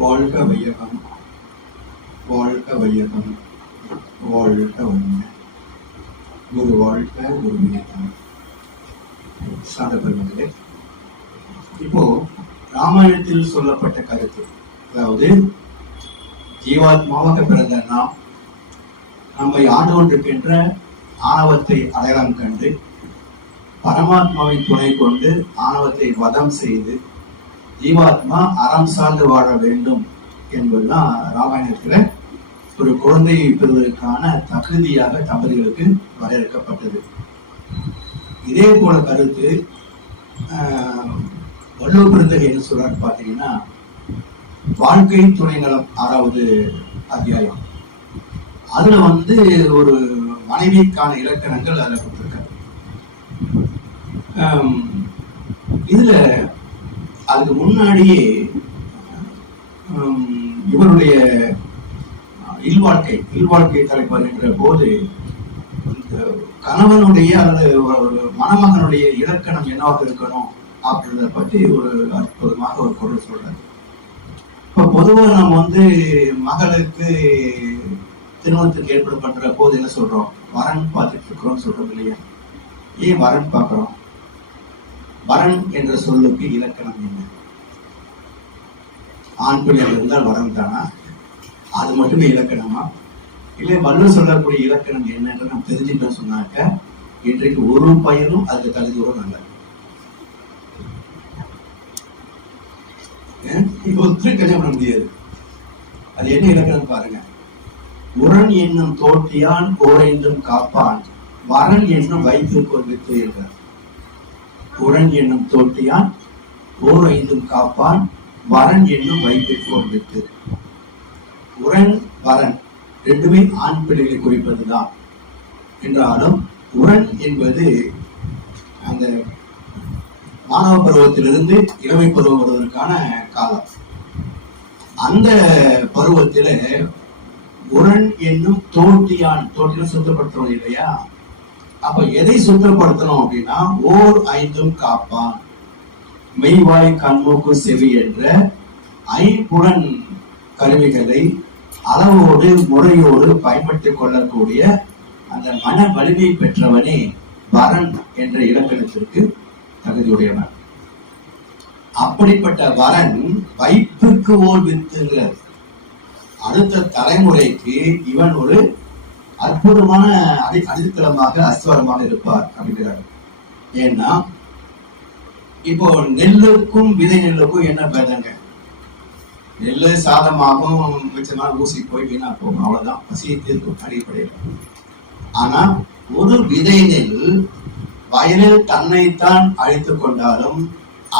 வாழ்க வையகம், வாழ்க வையகம், வாழ்க வன்மை. குரு வாழ்க, குரு வினைதான். சாத பெருமகளே, இப்போ ராமாயணத்தில் சொல்லப்பட்ட கருத்து, அதாவது ஜீவாத்மாவாக பிறந்த நாம் நம்மை ஆண்டு கொண்டிருக்கின்ற ஆணவத்தை அடையாளம் கண்டு பரமாத்மாவை துணை கொண்டு ஆணவத்தை வதம் செய்து ஜீவாத்மா அறம் சார்ந்து வாழ வேண்டும் என்பதுதான் ராமாயணத்துல ஒரு குழந்தையை பெறுவதற்கான தகுதியாக தம்பதிகளுக்கு வரையறுக்கப்பட்டது. இதே போல கருத்து வள்ளுவ பெருந்தகை என்ன சொல்றாரு பாத்தீங்கன்னா, வாழ்க்கை துணை நலம் 6வது அத்தியாயம், அதுல ஒரு மனைவிக்கான இலக்கணங்கள் அதுல கொடுத்திருக்காரு. இதுல அதுக்கு முன்னாடியே இவருடைய இல்வாழ்க்கை தலைப்படுகின்ற போது கணவனுடைய அல்லது ஒரு மணமகனுடைய இலக்கணம் என்னவாக இருக்கணும் அப்படின்றத பற்றி ஒரு அற்புதமாக ஒரு குரல் சொல்றாரு. இப்ப பொதுவாக நம்ம மகளுக்கு திருமணத்துக்கு ஏற்பாடு பண்ற போது என்ன சொல்றோம், வரன் பார்த்துட்டு இருக்கிறோம் சொல்றோம் இல்லையா? ஏன் வரன் பார்க்கிறோம்? வரன் என்ற சொல்லுக்கு இலக்கணம் என்ன? ஆண் பிள்ளைகள் இருந்தால் வரன் தானா? அது மட்டுமே இலக்கணமா? இல்லை வள்ளுவர் சொல்லக்கூடிய இலக்கணம் என்னன்னு நம்ம தெரிஞ்சுட்டோம் சொன்னாக்க இன்றைக்கு ஒரு பையனும் அதுக்கு தகுதியோடு நல்ல கல்யாணம் பண்ண முடியாது. அது என்ன இலக்கணம் பாருங்க. உரன் என்னும் தோட்டியான் ஓரைந்தும் காப்பான், வரன் என்னும் வைத்து கொண்டு என்றார். உரன் என்னும் தோட்டியான் ஓர் ஐந்தும் காப்பான், வரன் என்னும் வைத்திற்கோள் வித்து. உரன் வரன் ரெண்டுமே ஆண் பிள்ளைகளை குறிப்பதுதான் என்றாலும் உரன் என்பது அந்த மாணவ பருவத்திலிருந்து இளமை பருவம் வருவதற்கான காலம். அந்த பருவத்தில உரன் என்னும் தோட்டியான், தோட்டில சுத்தப்படுத்தணும் இல்லையா? அப்ப எதை சுத்தப்படுத்தணும் அப்படின்னா, ஓர் ஐந்தும் காப்பான், மெய்வாய் கண்மூக்கு செவி என்ற ஐம்புலன் கருவிகளை அளவோடு முறையோடு பயன்படுத்திக் கொள்ளக்கூடிய அந்த மன வலிமை பெற்றவனே வரன் என்ற இலக்கணத்திற்கு தகுதியுடையவன். அப்படிப்பட்ட வரன் வைப்புக்கு ஓர் வித்துங்கிறார். அடுத்த தலைமுறைக்கு இவன் ஒரு அற்புதமான அடித்தளமாக அஸ்திவாரமாக இருப்பார் அப்படிங்கிறார். ஏன்னா இப்போ நெல்லுக்கும் விதை நெல்லுக்கும் என்ன பேதங்க? நெல்லு சாதமாகும், மிச்சமான ஊசி போய் வீணா போகும், அவ்வளவுதான், பசியை தீர்க்கும் அடிப்படையில். ஆனா ஒரு விதை நெல் வயலில் தன்னைத்தான் அழித்துக் கொண்டாலும்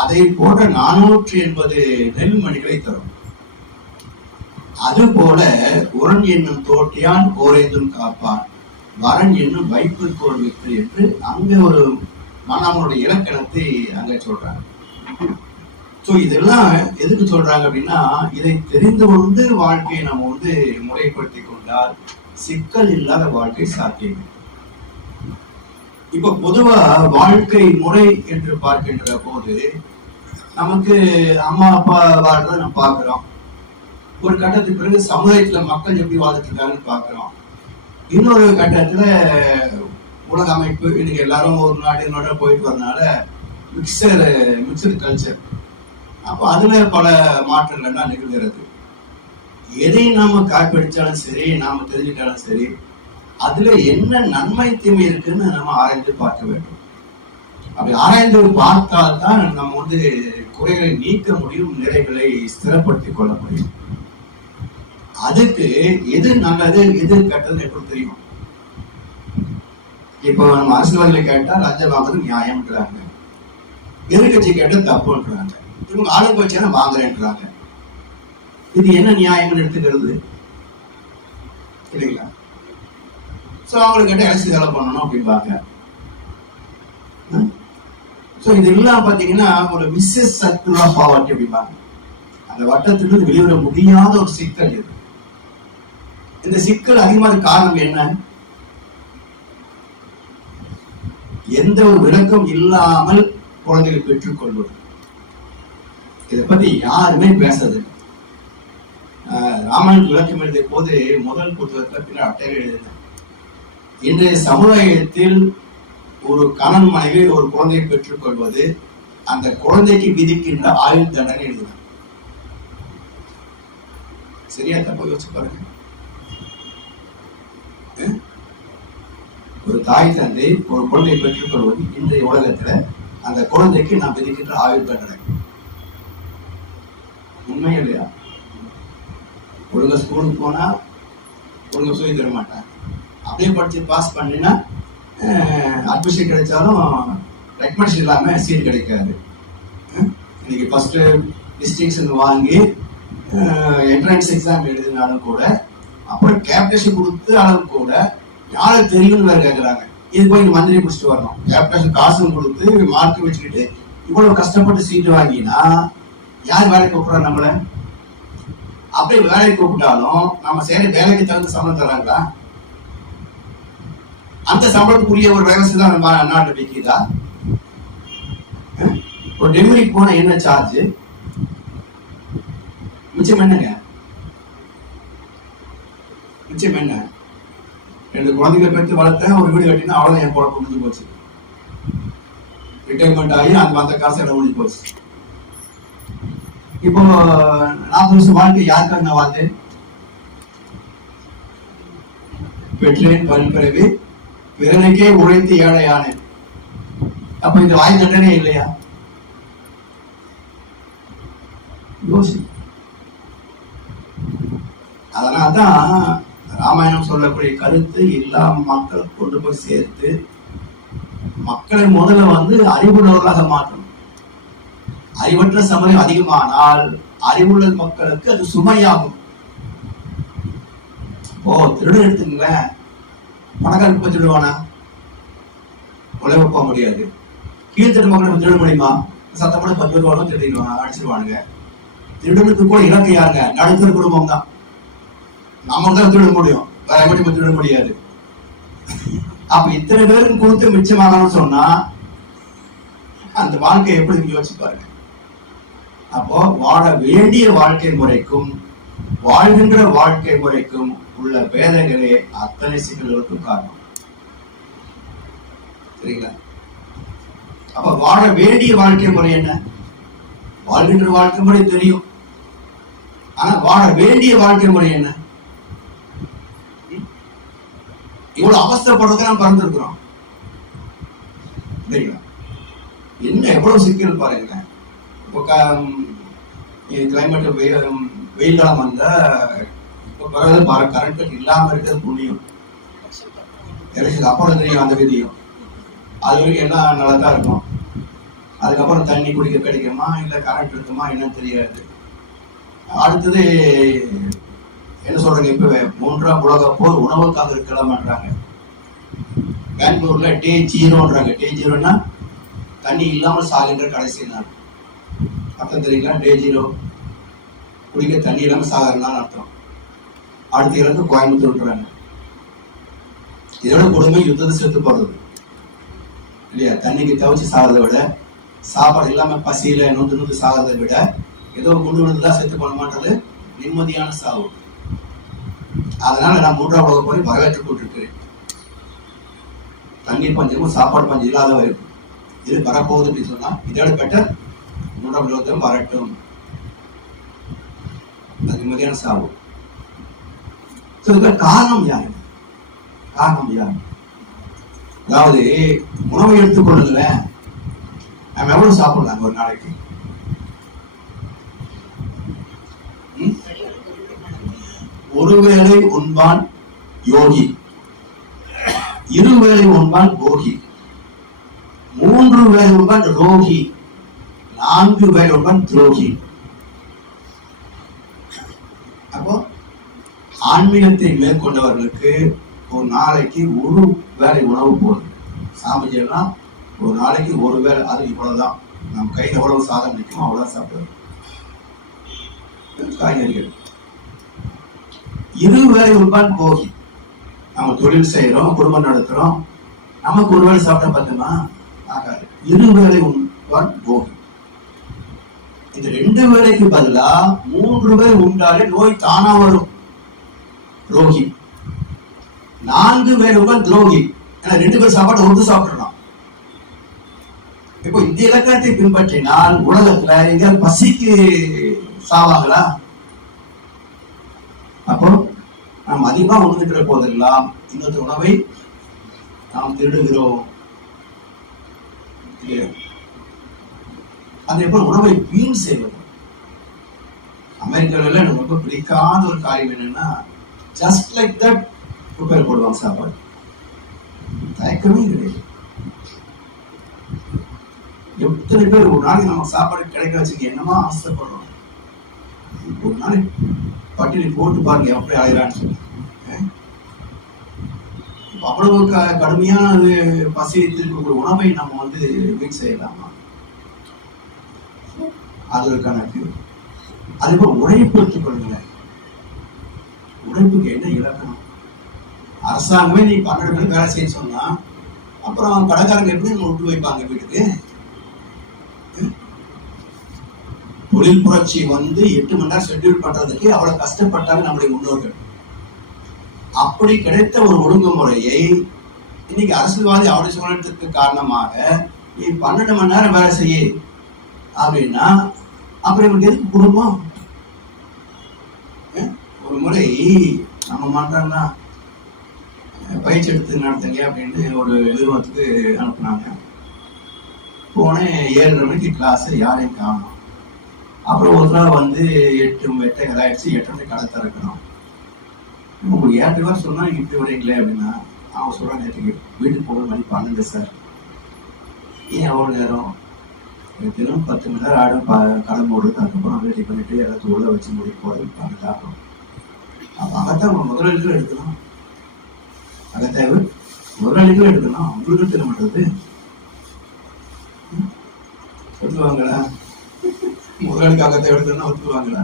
அதை போன்ற 480 நெல் மணிகளை தரும். அதுபோல உரன் என்னும் தோட்டியான் ஓரைந்தும் காப்பான், வரன் என்னும் வைப்புக்கோள் வித்து என்று அங்க ஒரு மனவனுடைய இலக்கணத்தை அங்க சொல்றாங்க. சோ இதெல்லாம் எதுக்கு சொல்றாங்க அப்படின்னா, இதை தெரிந்து கொண்டு வாழ்க்கையை நம்ம முறைப்படுத்தி கொண்டால் சிக்கல் இல்லாத வாழ்க்கை சாத்தியம். இப்ப பொதுவா வாழ்க்கை முறை என்று பார்க்கின்ற போது நமக்கு அம்மா அப்பா வாழ்றத நம்ம பார்க்கிறோம். ஒரு கட்டத்துக்கு பிறகு சமுதாயத்துல மக்கள் எப்படி வாழ்ந்துட்டு இருக்காங்கன்னு பாக்குறோம். இன்னொரு கட்டத்துல உலக அமைப்பு, இன்னைக்கு எல்லாரும் ஒரு நாடு இன்னொரு போயிட்டு வரனால மிக்சடு கல்ச்சர், அப்ப அதுல பல மாற்றங்கள்லாம் நிகழ்கிறது. எதை நாம காப்பிடிச்சாலும் சரி, நாம தெரிஞ்சுட்டாலும் சரி, அதுல என்ன நன்மை தீமை இருக்குன்னு நம்ம ஆராய்ந்து பார்க்க வேண்டும். அப்படி ஆராய்ந்து பார்த்தால்தான் நம்ம குறைகளை நீக்க முடியும், நிறைகளை ஸ்திரப்படுத்திக் கொள்ள முடியும். அதுக்கு எது நல்லது எது கெட்டது எப்படி தெரியும்? இப்போ நம்ம அரசியல்வாதிகளை கேட்டா லஞ்சம் வாங்குறது நியாயம்ன்றாங்க, எதிர்கட்சி கேட்டா தப்புன்றாங்க, இவங்க ஆளுங்க வச்சா வாங்குறேன்றாங்க. இது என்ன நியாயம்னு எடுத்துக்கிறது இல்லைங்களா? சோ அவங்களுக்கு கேட்ட அரசு செலவு பண்ணணும் அப்படிம்பாங்க. சோ இதெல்லாம் பாத்தீங்கன்னா ஒரு விசேஷ சர்க்கிள் ஆஃப் பாவர்ட்டி அப்படிம்பாங்க. அந்த வட்டத்திலிருந்து வெளிவர முடியாத ஒரு சிக்கல் இது. இந்த சிக்கல் அதிகமான காரணம் என்ன? எந்த ஒரு விளக்கம் இல்லாமல் குழந்தைகளை பெற்றுக் கொள்வது. இதை பத்தி யாருமே பேசுறது. ராமாயணம் விளக்கம் எழுதிய போது முதல் புத்தகத்துல பின்னர் அட்டையில் எழுதினேன். இன்றைய சமுதாயத்தில் ஒரு கணவன் மனைவி ஒரு குழந்தையை பெற்றுக் கொள்வது அந்த குழந்தைக்கு விதிக்கின்ற ஆயுள் தண்டனை எழுதினார். சரியா தப்ப யோசிச்சு பாருங்க. ஒரு தாய் தந்தை ஒரு குழந்தையை பெற்றுக் கொள்வது இன்றைய உலகத்துல அந்த குழந்தைக்கு நாம் விதிக்கின்ற ஆயுள் தண்டனை. உண்மை இல்லையா? ஒழுங்கா ஸ்கூலுக்கு போனா ஒழுங்கா சொல்லி தர மாட்டாங்க. அப்படியே படிச்சு பாஸ் பண்ணினா அட்மிஷன் கிடைச்சாலும் ரெக்கமெண்டேஷன் இல்லாம சீட் கிடைக்காது. இன்னைக்கு ஃபர்ஸ்ட் டிஸ்டிங்ஷன் வாங்கி என்ட்ரன்ஸ் எக்ஸாம் எழுதினாலும் கூட அப்புறம் கேப்டேஷன் கொடுத்தாலும் கூட யாருக்கு தெரியும்னு வேற கேட்கறாங்க. இது போய் மந்திரி பிடிச்சிட்டு வரணும். கேப்டேஷன் காசும் கொடுத்து மார்க் வச்சுக்கிட்டு இவ்வளவு கஷ்டப்பட்டு சீட்டு வாங்கினா யார் வேலைக்கு கூப்பிடுறா நம்மள? அப்படியே வேலைக்கு கூப்பிட்டாலும் நம்ம சரி வேலைக்கு தகுந்த சம்பளம் தராங்களா? அந்த சம்பளத்துக்குரிய ஒரு விவசாயம் தான் நம்ம நாட்டில் விற்கிதா? ஒரு டெலிவரிக்கு போன என்ன சார்ஜ்? மிச்சம் என்னங்க? மிச்சம் என்ன? 2 குழந்தைகளை பெற்று வளர்த்தேன், ஒரு வீடு கட்டினா அவ்வளவுதான் என் குழப்பம் முடிஞ்சு போச்சு. ரிட்டைர்மெண்ட் ஆகி அந்த காசு இடம் முடிஞ்சு போச்சு. இப்போ 40 வருஷம் வாழ்க்கை யாருக்காக நான் வாழ்ந்தேன்? பெற்றேன் பல்பிறவி பிறனுக்கே உழைத்து ஏழையானேன். அப்ப இந்த வாய் தண்டனை இல்லையா? யோசி. அதனால்தான் ராமாயணம் சொல்லக்கூடிய கருத்து எல்லா மக்கள் கொண்டு போய் சேர்த்து மக்களை முதல்ல அறிவுள்ளவர்களாக மாற்றணும். அறிவற்ற சமுதாயம் அதிகமானால் அறிவுள்ள மக்களுக்கு அது சுமையாகும். திருடு எடுத்துங்களேன், பணக்காரன் போய் திருடுவானா? உழைவு போக முடியாது. கீழ்த்தட்டு மக்கள் திருட முடியுமா? சத்தப்பட 10 ரூபாயும் திருடிடுவாங்க, அடிச்சிருவானுங்க. திருடனுக்கு கூட இலக்கு யாருங்க? நடுத்தர குடும்பம் தான். நம்ம தான் திருட முடியும், வேற எப்படி திருட முடியாது. அப்ப இத்தனை பேருக்கு கொடுத்து மிச்சமாகணும்னு சொன்னா அந்த வாழ்க்கை எப்படி யோசிச்சு பாருங்க. அப்போ வாழ வேண்டிய வாழ்க்கை முறைக்கும் வாழ்கின்ற வாழ்க்கை முறைக்கும் உள்ள பேதங்களே அத்தனை சிக்கல்களுக்கும் காரணம். சரிங்களா? அப்ப வாழ வேண்டிய வாழ்க்கை முறை என்ன? வாழ்கின்ற வாழ்க்கை முறை தெரியும், ஆனா வாழ வேண்டிய வாழ்க்கை முறை என்ன? இவ்வளவு அவஸ்தைப்படுறத நாம் பறந்துருக்கிறோம். சரிங்களா? என்ன எவ்வளவு சிக்கல் பாருங்க. இப்போ கிளைமேட் வெயில் காலம் வந்தா இப்போ பரவாயில்ல, கரண்ட் கட் இல்லாம இருக்கிறது புண்ணியம். எலெக்ஷனுக்கு அப்புறம் தெரியும் அந்த விதியும். அது வரைக்கும் எல்லாம் நல்லா தான் இருக்கும். அதுக்கப்புறம் தண்ணி குடிக்க கிடைக்குமா இல்லை கரண்ட் இருக்குமா என்னன்னு தெரியாது. அடுத்தது என்ன சொல்றாங்க, இப்ப 3ஆம் உலக போர் உணவுக்காக இருக்கலாம்ன்றாங்க. பெங்களூர்ல டே 0ன்றாங்க. டே 0ன்னா தண்ணி இல்லாமல் சாகின்ற கடைசி நாள். அர்த்தம் தெரியுங்களா? டே 0 குடிக்க தண்ணி இல்லாமல் சாகிறதுனால அர்த்தம். அடுத்த இலக்கு கோயம்புத்தூர் விட்டுறாங்க. இதோட கொடுமை யுத்தத்தை செத்து போடுறது இல்லையா? தண்ணிக்கு தவிச்சு சாகிறத விட, சாப்பாடு இல்லாம பசியில நொந்து சாகிறத விட ஏதோ குண்டு விழுந்துதான் செத்து போனமான்றது நிம்மதியான சாவு. அதனால நான் 3ஆம் உலக போய் வரவேற்றுக் கொண்டிருக்கிறேன். தண்ணீர் பஞ்சமும் சாப்பாடு பஞ்சம் இல்லாத வரைக்கும் இது வரப்போகுது அப்படின்னு சொன்னா இதோட பெட்டர் 3ஆம் உலகத்தையும் வரட்டும். அது நிம்மதியான சாவு. காரணம் யாரு? காரணம் யாரு? அதாவது உணவை எடுத்துக்கொள்ளுங்களேன், நம்ம எவ்வளவு சாப்பிடலாம் ஒரு நாளைக்கு? ஒருவேளை உண்பான் யோகி, இருவேளை உண்பான் போகி, 3 வேளை உண்பான் ரோகி, 4 வேளை உண்பான் துரோகி. அப்போ ஆன்மீகத்தை மேற்கொண்டவர்களுக்கு ஒரு நாளைக்கு 1 வேளை உணவு போதும். சாமிஜி எல்லாம் ஒரு நாளைக்கு 1 வேளை, அது இவ்வளவுதான். நம்ம கையில் எவ்வளவு சாதம் நிற்கும் அவ்வளவுதான் சாப்பிடுவோம். காய்கறிகள். 2 வேளை உண்பான் போகி, நம்ம தொழில் செய்யறோம், குடும்பம் நடத்துறோம், நமக்கு 1 வேளை சாப்பிட்டா பார்த்தோமா ஆகாது. 2 வேளை உண்பான் போகி. இந்த 2 வேளைக்கு பதிலா 3 பேர் உண்டாலே நோய் தானா வரும். ரோகி 4 பேர் உட்கார் துரோகி. ஏன்னா 2 பேர் சாப்பாடு ஒன்று சாப்பிடலாம். இப்போ இந்த இலக்கணத்தை பின்பற்றினால் உலகத்துல எங்க பசிக்கு சாவாங்களா? அப்போ நாம் அதிகமா உணர்ந்துக்கிற போதெல்லாம் இன்னொரு உணவை நாம் திருடுகிறோம். அதே போல உணவை வீண் செய்வது. அமெரிக்காவில் எனக்கு ரொம்ப பிடிக்காத ஒரு காரியம் என்னன்னா, ஜஸ்ட் லைக் தட் குக்கர் போடுவாங்க சாப்பாடு. தயக்கமே கிடையாது. எத்தனை பேர் ஒரு நாளைக்கு நம்ம சாப்பாடு கிடைக்க வச்சுக்க என்னமா ஆசைப்படுறோம். ஒரு நாளைக்கு பட்டியலை போட்டு பாருங்க எப்படி ஆகிறான்னு சொல்லி. அவ்வளவு கடுமையான பசியை திருப்பக்கூடிய உணவை நம்ம வீண் செய்யலாமா? அது ஒரு கணக்கு. அதே போல உழைப்பு எடுத்துக்கொள்ளுங்களேன். உழைப்புக்கு என்ன இலக்கணம்? அரசாங்கமே நீ 12 மணி வேலை செய்ய சொன்னா அப்புறம் கடைக்காரங்க எப்படி நம்ம விட்டு வைப்பாங்க வீட்டுக்கு? தொழில் புரட்சி 8 மணி நேரம் ஷெட்யூல் பண்றதுக்கு அவ்வளவு கஷ்டப்பட்டாங்க நம்முடைய முன்னோர்கள். அப்படி கிடைத்த ஒரு ஒழுங்குமுறையை இன்னைக்கு அரசியல்வாதி அவருடைய சூழலுக்கு காரணமாக நீ 12 மணி நேரம் வேலை செய்ய அப்படின்னா அப்புறம் இவருக்கு எதுக்கு குடும்பம்? ஒரு முறை நம்ம மாட்டாங்கன்னா பயிற்சி எடுத்து நடத்துங்க அப்படின்னு ஒரு நிறுவனத்துக்கு அனுப்புனாங்க. போனேன் 7:30 மணிக்கு கிளாஸ், யாரையும் காணும். அப்புறம் ஒரு நாள் 8 ஆயிடுச்சு. 8 மணிக்கு கடை திறக்கணும். உங்களுக்கு 7 பேர் சொன்னா இப்படி வரீங்களே அப்படின்னா அவங்க சொல்றாங்க, நேற்றுக்கு வீட்டுக்கு போகிற மணி 12 சார். ஏன் அவ்வளோ நேரம்? தினம் 10 மணி நேரம் ஆடும் கடை மூடுறது. அதுக்கப்புறம் ரெடி பண்ணிட்டு எல்லாத்தையும் உள்ள வச்சு முடிக்க போகிறது 12 ஆகும். அப்போ அகத்தான் முதலாளிகள் எடுக்கணும். அகத்தேவை முதலாளிகள் எடுக்கணும். அவங்களுக்கு தெரிய மாட்டது ஒத்துவாங்களா? முதலாளிக்கு அகத்தை எடுக்கணும்னா ஒத்துவாங்களா?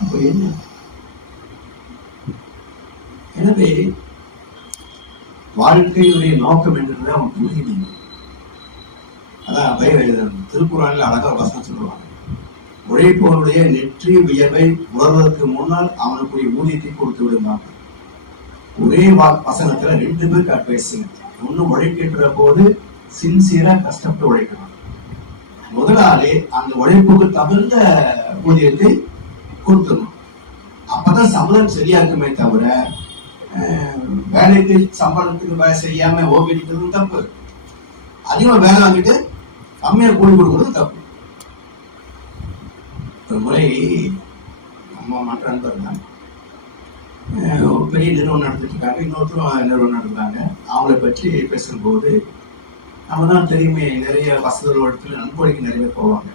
அப்போ என்ன? எனவே வாழ்க்கையுடைய நோக்கம் என்றது அவன் புரியல. அதான் திருக்குறளில் அழகா வசனம் சொல்லுவாங்க, உழைப்பவருடைய நெற்றி வியர்வை உணர்வதற்கு முன்னால் அவனுக்குரிய ஊதியத்தை கொடுத்து விடுவாங்க. ஒரே வசனத்துல 2 பேருக்கு அட்வைஸுங்க. ஒண்ணு, உழைக்கின்ற போது சின்சியரா கஷ்டப்பட்டு உழைக்கணும். முதலாளி அந்த உழைப்புக்கு தகுந்த ஊதியத்தை கொடுத்துடணும். அப்பதான் சம்பளம் சரியா இருக்குமே தவிர வேலைக்கு சம்பளத்துக்கு வேலை செய்யாம ஓகடிக்கிறதும் தப்பு. அதிகமா வேலை வாங்கிட்டு கம்மியா கூலி கொடுக்கறது தப்பு. ஒரு முறை நம்ம மற்ற நண்பர்கள் ஒரு பெரிய நிறுவனம் நடத்திட்டு இருக்காங்க, இன்னொருத்தரும் நிறுவனம் நடத்துறாங்க. அவங்கள பற்றி பேசும்போது நம்ம தான் தெரியுமே, நிறைய வசதிகள் இடத்துல நன்கொடைக்கு நிறைய போவாங்க.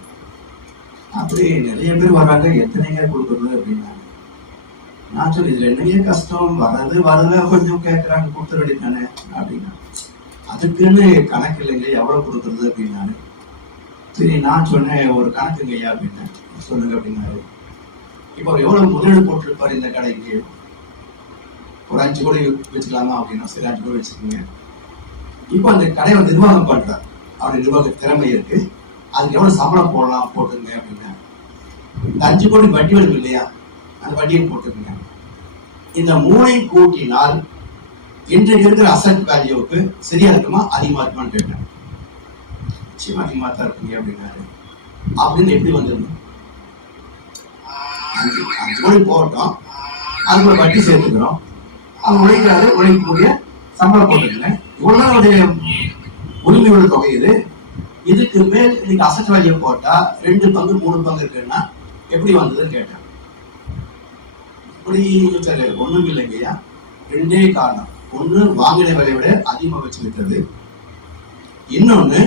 அப்படி நிறைய பேர் வர்றாங்க, எத்தனைங்க கொடுக்குறது அப்படின்னாங்க. நான் சொல்லி இதுல என்னையே கஷ்டம், வரது கொஞ்சம் கேட்கறாங்க, கொடுத்துட வேண்டியதானே அப்படின்னா. அதுக்குன்னு கணக்கு இல்லைங்க, எவ்வளவு கொடுக்குறது அப்படின்னாரு. சரி, நான் சொன்னேன் ஒரு கணக்குங்க ஐயா அப்படின்னேன். சொல்லுங்க அப்படின்னாரு. இப்போ அவர் எவ்வளவு முதலீடு போட்டிருப்பாரு இந்த கடைக்கு? ஒரு 5 கோடி வச்சுக்கலாமா அப்படின்னா. சரி, 5 கோடி வச்சுக்கோங்க. இப்போ அந்த கடையை நிர்வாகம் பண்றார், அவருடைய நிர்வாக திறமை இருக்கு, அதுக்கு எவ்வளவு சம்பளம் போடலாம் போட்டுங்க அப்படின்னா. இந்த 5 கோடி வட்டி வரும் இல்லையா, அந்த வட்டியை போட்டுக்குங்க. இந்த 3ஐயும் கூட்டினால் இன்றைக்கு இருக்கிற அசட் வேல்யூவுக்கு சரியா இருக்குமா அதிகமா இருக்குமான்னு கேட்டேன். நிச்சயமா அதிகமா தான் இருக்குங்க அப்படின்னாரு. அப்படின்னு எப்படி வந்தது? 5 கோடி போட்டோம், அதுக்கு ஒரு வட்டி சேர்த்துக்கிறோம், அவங்க உழைக்கிறாரு, உழைக்கக்கூடிய சம்பளம் போட்டுக்கல, இவ்வளவுதான் அவருடைய உரிமையோட தொகை. இதுக்கு மேல் இன்னைக்கு அசட் வேல்யூ போட்டா 2 பங்கு 3 பங்கு இருக்குன்னா எப்படி வந்ததுன்னு கேட்டேன். இப்படி ஒண்ணும் இல்லைங்கய்யா, 2 காரணம். ஒண்ணு, வாங்கின விலையை விட அதிகமா வச்சு விட்டது. இன்னொன்னு,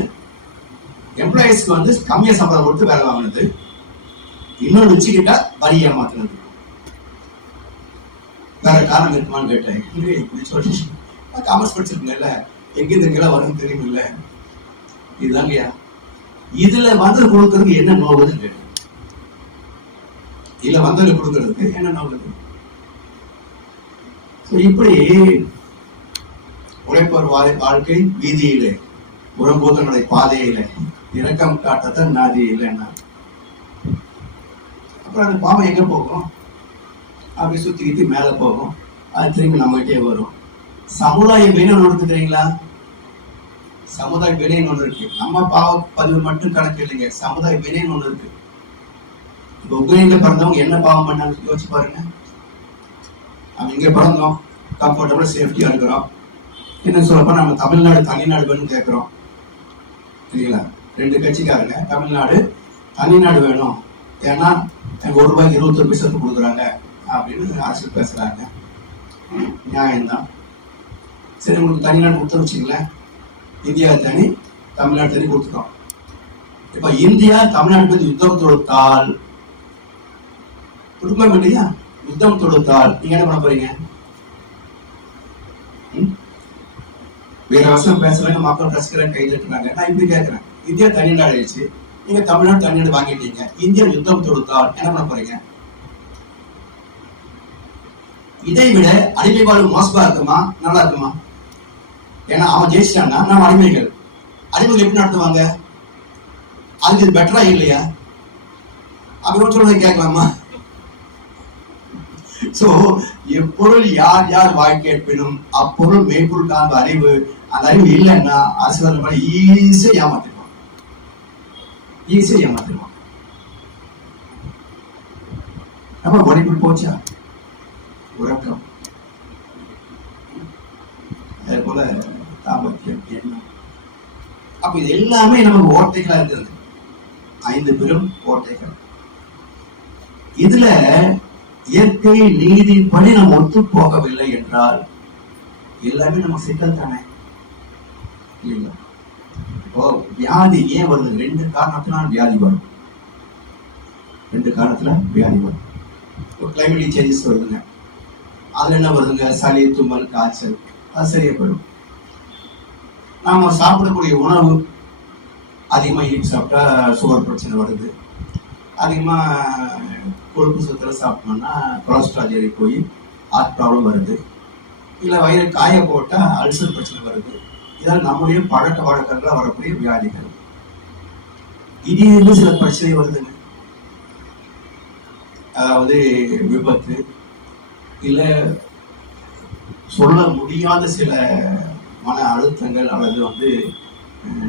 எம்ப்ளாயிஸ்க்கு கம்மியா சம்பளம் கொடுத்து வேலை வாங்கினது. இன்னொன்னு, வச்சுக்கிட்டா வரி ஏமாத்துனது. வேற காரணம் இருக்குமான்னு கேட்டேன். இப்படி சொல்லி காமர்ஸ் படிச்சிருக்கீங்கல்ல, எங்க இங்கெல்லாம் வரும்னு தெரியும் இல்ல, இதுதாங்கய்யா. இதுல கொடுக்கறதுக்கு என்ன நோவுன்னு கேட்டேன். இதுல கொடுக்கறதுக்கு என்ன நோவுது? இப்படி உழைப்பவர் வாழ்க்கை வீதியிலே, உறம்போதனுடைய பாதையில இரக்கம் காட்டத்தான் நாதி இல்லைன்னா அப்புறம் அந்த பாவம் எங்க போகும்? அப்படி சுத்திக்கிட்டு மேல போகும், அது திரும்பி நம்மகிட்டே வரும். சமுதாய வினை ஒன்று இருக்கு தெரியுங்களா? சமுதாய வினைன்னு ஒன்று இருக்கு. நம்ம பாவ பதிவு மட்டும் கணக்கு இல்லைங்க, சமுதாய வினைன்னு ஒன்று இருக்கு. இப்ப உக்ரைன்ல பிறந்தவங்க என்ன பாவம் பண்ணாங்க யோசிச்சு பாருங்க. நம்ம இங்க பிறந்தோம், கம்ஃபர்டபுளா சேஃப்டியா இருக்கிறோம். என்ன சொல்லப்போ நம்ம தமிழ்நாடு தனிநாடு வேணும்னு கேட்கிறோம் இல்லைங்களா? 2 கட்சிக்காரங்க தமிழ்நாடு தனிநாடு வேணும், ஏன்னா எனக்கு ₹1 21 பைசா கொடுக்குறாங்க அப்படின்னு அரசியல் பேசுறாங்க. நியாயம்தான். சரி, உங்களுக்கு தனிநாடு கொடுத்து வச்சுங்களேன், இந்தியா தனி தமிழ்நாடு தனி கொடுத்துட்டோம். இப்ப இந்தியா தமிழ்நாட்டு மீது யுத்தம் தொடுத்தால், கொடுக்கலாம் இல்லையா? யுத்தம் தொடுத்தால் நீங்க என்ன பண்ண போறீங்க? வேற வசனம் பேசுறாங்க, மக்கள் ரசிக்கிறாங்க, கை தட்டுறாங்க. நான் இப்படி கேட்கிறேன், இந்தியா தனிநாடு ஆயிடுச்சு, நீங்க தமிழ்நாடு தனிநாடு வாங்கிட்டீங்க, இந்தியா யுத்தம் தொடுத்தால் என்ன பண்ண போறீங்க? இதை விட அடிமை வாழ்வு மோசமா இருக்குமா நல்லா இருக்குமா? ஏன்னா அவன் ஜெயிச்சிட்டான்னா நம்ம அடிமைகள் எப்படி நடத்துவாங்க? அதுக்கு இது பெட்டரா இல்லையா? அப்படி சொல்றதை கேட்கலாமா? சோ எப்பொருள் யார் யார் வாய் கேட்பினும் அப்பொருள் மெய்ப்பொருள் காண்ப அறிவு. அந்த அறிவு இல்லைன்னா அரசியல் ஈஸியா ஏமாத்திடுவான், ஈஸியா ஏமாத்திடுவான். நம்ம படிப்பு போச்சா? உறக்கம், அதே போல தாம்பத்தியம், எண்ணம். அப்ப இது எல்லாமே நமக்கு ஓட்டைகளா இருக்கிறது, 5 பெரும் ஓட்டைகள். இதுல இயற்கை நீதிப்படி நம்ம ஒத்து போகவில்லை என்றால் எல்லாமே நம்ம சிக்கல் தானே இல்லைங்களா? இப்போ வியாதி ஏன் வருது? 2 காரணத்தினால வியாதி வரும். 2 காரணத்துல வியாதி வரும். கிளைமேட்டிக் சேஞ்சஸ் வருதுங்க, அதுல என்ன வருதுங்க? சளி, தும்மல், காய்ச்சல், அது சரியா போயிடும். நாம சாப்பிடக்கூடிய உணவு அதிகமா இனிப்பு சாப்பிட்டா சுகர் பிரச்சனை வருது. அதிகமா கொழுப்பு சத்துல சாப்பிட்டோம்னா கொலஸ்ட்ரால் ஏறி போய் ஹார்ட் ப்ராப்ளம் வருது. இல்ல வயிறு காய போட்டா அல்சர் பிரச்சனை வருது. இதெல்லாம் நம்முடைய பழக்க வழக்கங்கள வரக்கூடிய வியாதிகள். திடீர்னு சில பிரச்சனை வருதுங்க, அதாவது விபத்து, இல்ல சொல்ல முடியாத சில மன அழுத்தங்கள் அல்லது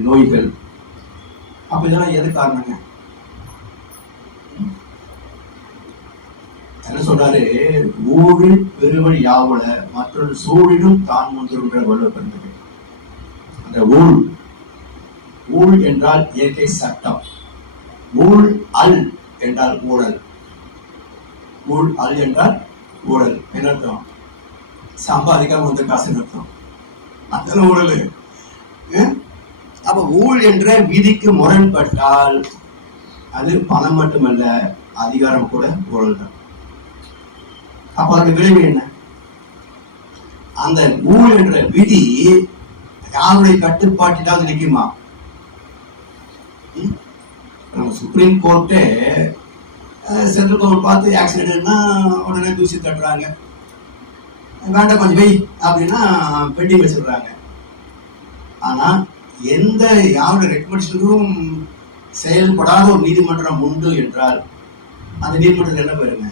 நோய்கள். அப்ப இதெல்லாம் எது காரணங்க? என்ன சொல்றாரு? ஊழில் பெருவழி யாவுல மற்றொரு சூழிலும் தான் முந்திருன்ற வள்ளுவர். அந்த ஊழ் என்றால் இயற்கை சட்டம், ஊழ் அல் என்றால் ஊழல். ஊழ் அல் என்றால் ஊழல். என்ன அர்த்தம்? சம்பாதிக்காம வந்து காசு அர்த்தம், அத்தனை ஊழல். அப்ப ஊழ் என்ற விதிக்கு முரண்பட்டால் அது பணம் மட்டுமல்ல, அதிகாரம் கூட ஊழல் தான். அப்ப அதோட விளைவு என்ன? அந்த ஊழ் என்ற விதி யாருடைய கட்டுப்பாட்டிலாவது நிற்குமா? நம்ம சுப்ரீம் கோர்ட்டே சென்ட்ரல் கவர்மெண்ட் பார்த்து ஆக்சிடென்ட்னா உடனே தூசி தட்டுறாங்க, வேண்டாம் கொஞ்சம் வெய் அப்படின்னா பெண்டிங் வச்சிடுறாங்க. ஆனா எந்த யாருடைய ரெக்கமெண்டேஷனுக்கும் செயல்படாத ஒரு நீதிமன்றம் உண்டு என்றால் அந்த நீதிமன்றத்துக்கு என்ன பேருங்க?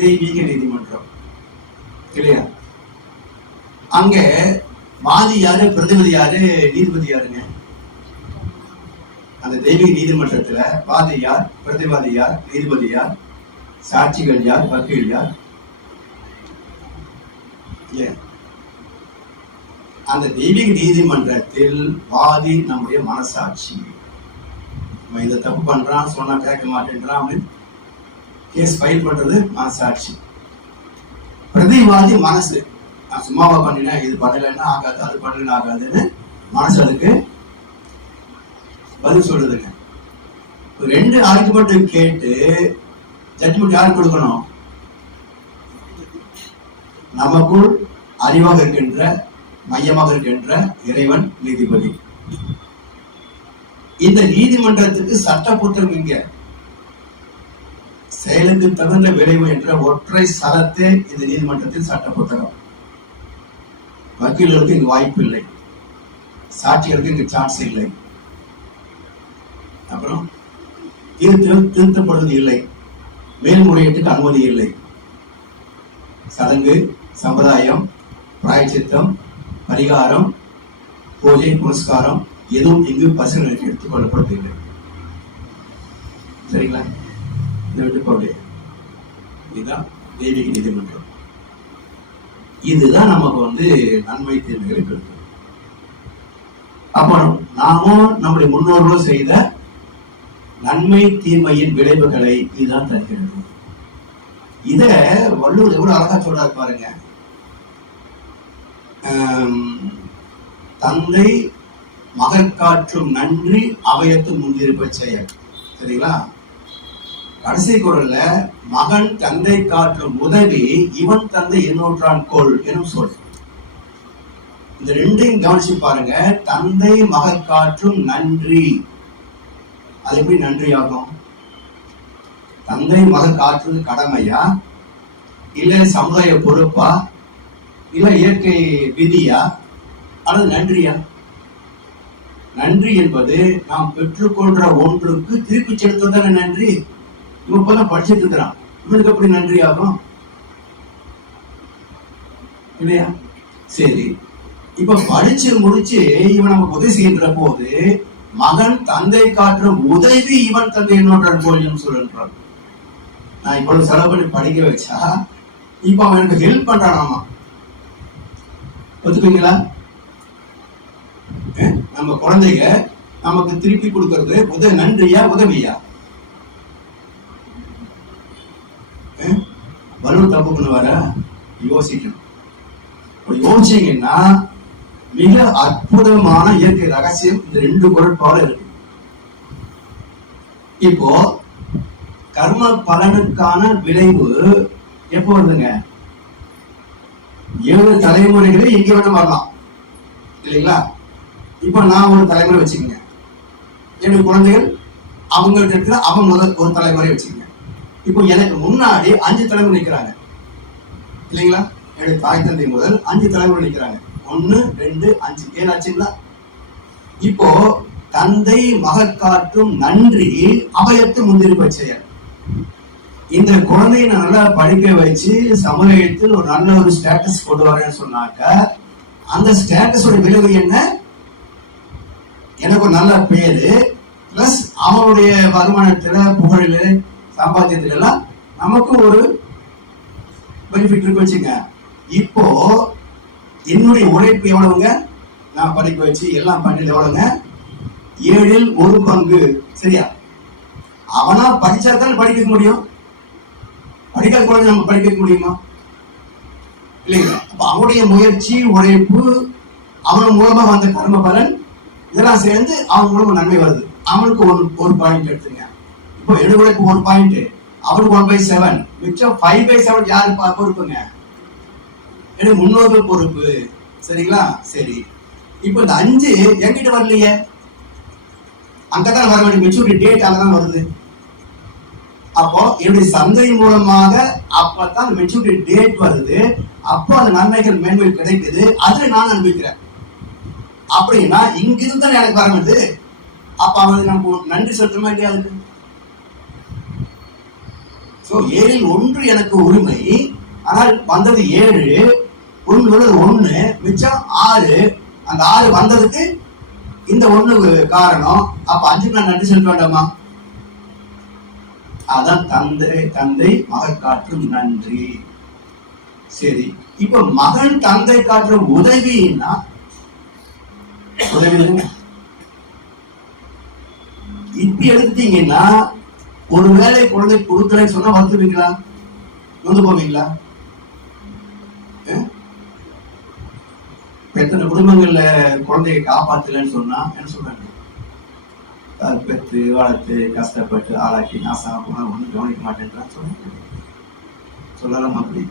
தெய்வீக நீதிமன்றம் இல்லையா? அங்க வாதி யாரு, பிரதிபதி யாரு, நீதிபதி யாருங்க? அந்த தெய்வீக நீதிமன்றத்துல வாதி யார், பிரதிவாதி யார், நீதிபதி யார், சாட்சிகள் யார், வக்கீல் யார்? அந்த தெய்வீக நீதிமன்றத்தில் வாதி நம்முடைய மனசாட்சி. இந்த தப்பு பண்றான், சொன்னா கேட்க மாட்டேன்றான் அப்படின்னு கேஸ் ஃபைல் பண்றது மனசாட்சி. பிரதிவாதி மனசு, நான் சும்மாவா பண்ணினேன், இது பண்ணலன்னா ஆகாது, அது பண்ணலன்னா ஆகாதுன்னு மனசு அதுக்கு பதில் சொல்றதுங்க. 2 ஆர்குமெண்ட் கேட்டு ஜட்ஜ்மெண்ட் யாருக்கு கொடுக்கணும்? நமக்குள் அறிவாக இருக்கின்ற, மையமாக இருக்கின்ற இறைவன் நீதிபதி. இந்த நீதிமன்றத்துக்கு சட்ட புத்தகம் இங்க செயலுக்கு தகுந்த விளைவு என்ற ஒற்றை சரத்தே இந்த நீதிமன்றத்தின் சட்ட புத்தகம். வக்கீல்களுக்கு இங்கு வாய்ப்பு இல்லை, சாட்சிகளுக்கு இங்கு சான்ஸ் இல்லை. அப்புறம் இது திருத்தப்படுவது இல்லை, மேல்முறையீட்டுக்கு அனுமதி இல்லை. சடங்கு, சம்பிரதாயம், பிராயச்சித்தம், பரிகாரம், பூஜை, புரஸ்காரம் எதுவும் இங்கு பரிசீலனைக்கு எடுத்துக் கொள்ளப்படவில்லை. சரிங்களா? இதை விட்டுக்கொண்டு இதுதான் தெய்வீக நீதிமன்றம். இதுதான் நமக்கு நன்மை தீமைகளை கொடுக்கும். அப்போ நாமும் நம்முடைய முன்னோர்களும் செய்த நன்மை தீமையின் விளைவுகளை இதுதான் தருகிறது. இத வள்ளுவர் எவ்வளவு அழகா சொல்றாரு பாருங்க. தந்தை மகன் காற்றும் நன்றி அவையத்து முன்னிருப்ப செயல். சரிங்களா? கடைசி குரல்ல மகன் தந்தை காற்றும் உதவி இவன் தந்தை என்னொன்றான் கொள் எனும் சொல். இந்த ரெண்டையும் கவனிச்சு பாருங்க. தந்தை மகன் காற்றும் நன்றி, அது எப்படி நன்றி ஆகும்? தந்தை மகன் காற்றுறது கடமையா, இல்ல சமுதாய பொறுப்பா, இல்ல இயற்கை விதியா, அல்லது நன்றியா? நன்றி என்பது நாம் பெற்றுக்கொண்ட ஒன்றுக்கு திருப்பி செலுத்துவதான நன்றி. இவன் படிச்சுட்டு இருக்கிறான், இவனுக்கு எப்படி நன்றி ஆகும்? இல்லையா? சரி, இப்ப படிச்சு முடிச்சு இவன் நமக்கு உதவி செய்கின்ற போது மகன் தந்தை காற்றும் உதவி இவன் தந்தை என்னோட கோயில் சொல்றான். நான் இவ்வளவு செலவு பண்ணி படிக்க வச்சா இப்ப அவன் எனக்கு ஹெல்ப் பண்றானாமா. ஒத்துப்பீங்களா? நம்ம குழந்தைங்க நமக்கு திருப்பி கொடுக்கறது நன்றியா உதவியா? வலு தப்பு பண்ணுவார? யோசிக்கணும். யோசிச்சீங்கன்னா மிக அற்புதமான இயற்கை ரகசியம் இந்த ரெண்டு குரட்பாடு இருக்கு. இப்போ கர்ம பலனுக்கான விளைவு எப்போ வருதுங்க? 7 தலைமுறைகளே எங்க வேணும் வரலாம், இல்லைங்களா? இப்ப நான் ஒரு தலைமுறை வச்சுக்கோங்க, என்னுடைய குழந்தைகள் அவங்கள்ட்ட இருக்கிற அவன் முதல் ஒரு தலைமுறை வச்சுக்கோங்க. இப்போ எனக்கு முன்னாடி 5 தலைமுறை நிற்கிறாங்க, இல்லைங்களா? என்னுடைய தாய் தந்தை முதல் 5 தலைமுறை நிற்கிறாங்க. 1, 2, 5, 7 ஆச்சுங்களா? இப்போ தந்தை மகன் காட்டும் நன்றி அவையத்து முன்னிருப்ப செயல். இந்த குழந்தையை நல்லா படிக்க வச்சு சமுதாயத்தில் ஒரு நல்ல ஒரு ஸ்டேட்டஸ் கொண்டு வரேன்னு சொன்னாக்க அந்த ஸ்டேட்டஸோட விளைவு என்ன? எனக்கு ஒரு நல்ல பேரு, பிளஸ் அவனுடைய வருமானத்துல, புகழில, சம்பாத்தியத்துல எல்லாம் நமக்கு ஒரு பெனிஃபிட் இருக்கு வச்சுங்க. இப்போ என்னுடைய உழைப்பு எவ்வளவுங்க? நான் படிக்க வச்சு எல்லாம் பண்ணது எவ்வளவுங்க? 7ல் 1 பங்கு. சரியா? அவனா படிச்சா தான் படிக்க முடியும், படிக்காத குழந்தை நம்ம படிக்க முடியுமா? இல்லைங்களா? அப்ப அவனுடைய முயற்சி, உழைப்பு, அவன் மூலமா வந்த கர்ம பலன் இதெல்லாம் சேர்ந்து அவன் மூலமா நன்மை வருது. அவனுக்கு ஒரு பாயிண்ட் எடுத்துங்க. இப்போ எழுதுக்கு 1 பாயிண்ட், அவனுக்கு 1/7, மிச்சம் 5/7 யாரு பொறுப்புங்க? எனக்கு முன்னோர்கள் பொறுப்பு. சரிங்களா? சரி, இப்போ இந்த 5 என்கிட்ட வரலையே, அங்கதான் வர வேண்டிய மெச்சூரிட்டி டேட் அங்கதான் வருது. அப்போ என்னுடைய சந்தை மூலமாக அப்பதான் மெச்சூரிட்டி டேட் வருது. அப்போ அந்த நன்மைகள் மேன்மை கிடைக்குது, அதுல நான் அனுபவிக்கிறேன். அப்படின்னா இங்கிருந்து தான் எனக்கு வர வேண்டியது. அப்ப அவனுக்கு நம்ம நன்றி செலுத்தணுமா இல்லையா? அதுக்கு 7ல் 1 எனக்கு உரிமை, ஆனால் வந்தது 7, உரிமை 1, மிச்சம் 6. அந்த 6 வந்ததுக்கு இந்த 1 காரணம். அப்ப 5க்கு நான் நன்றி செலுத்த வேண்டாமா? அதான் தந்தை மகன் காற்றும் நன்றி. சரி, இப்ப மகன் தந்தை காற்றும் உதவின்னா உதவி இப்ப எடுத்தீங்கன்னா ஒரு வேலை குழந்தை கொடுக்கலன்னு சொன்னா வந்துருவீங்களா? வந்து போவீங்களா? எத்தனை குடும்பங்கள்ல குழந்தைய காப்பாத்தலன்னு சொன்னா என்ன சொல்றாங்க? பெற்று வளர்த்து கஷ்டப்பட்டு ஆளாக்கி நாசமா போனா ஒன்னும் கவனிக்க மாட்டேன்றான்னு சொல்றாங்க. சொல்லலாம் அப்படி?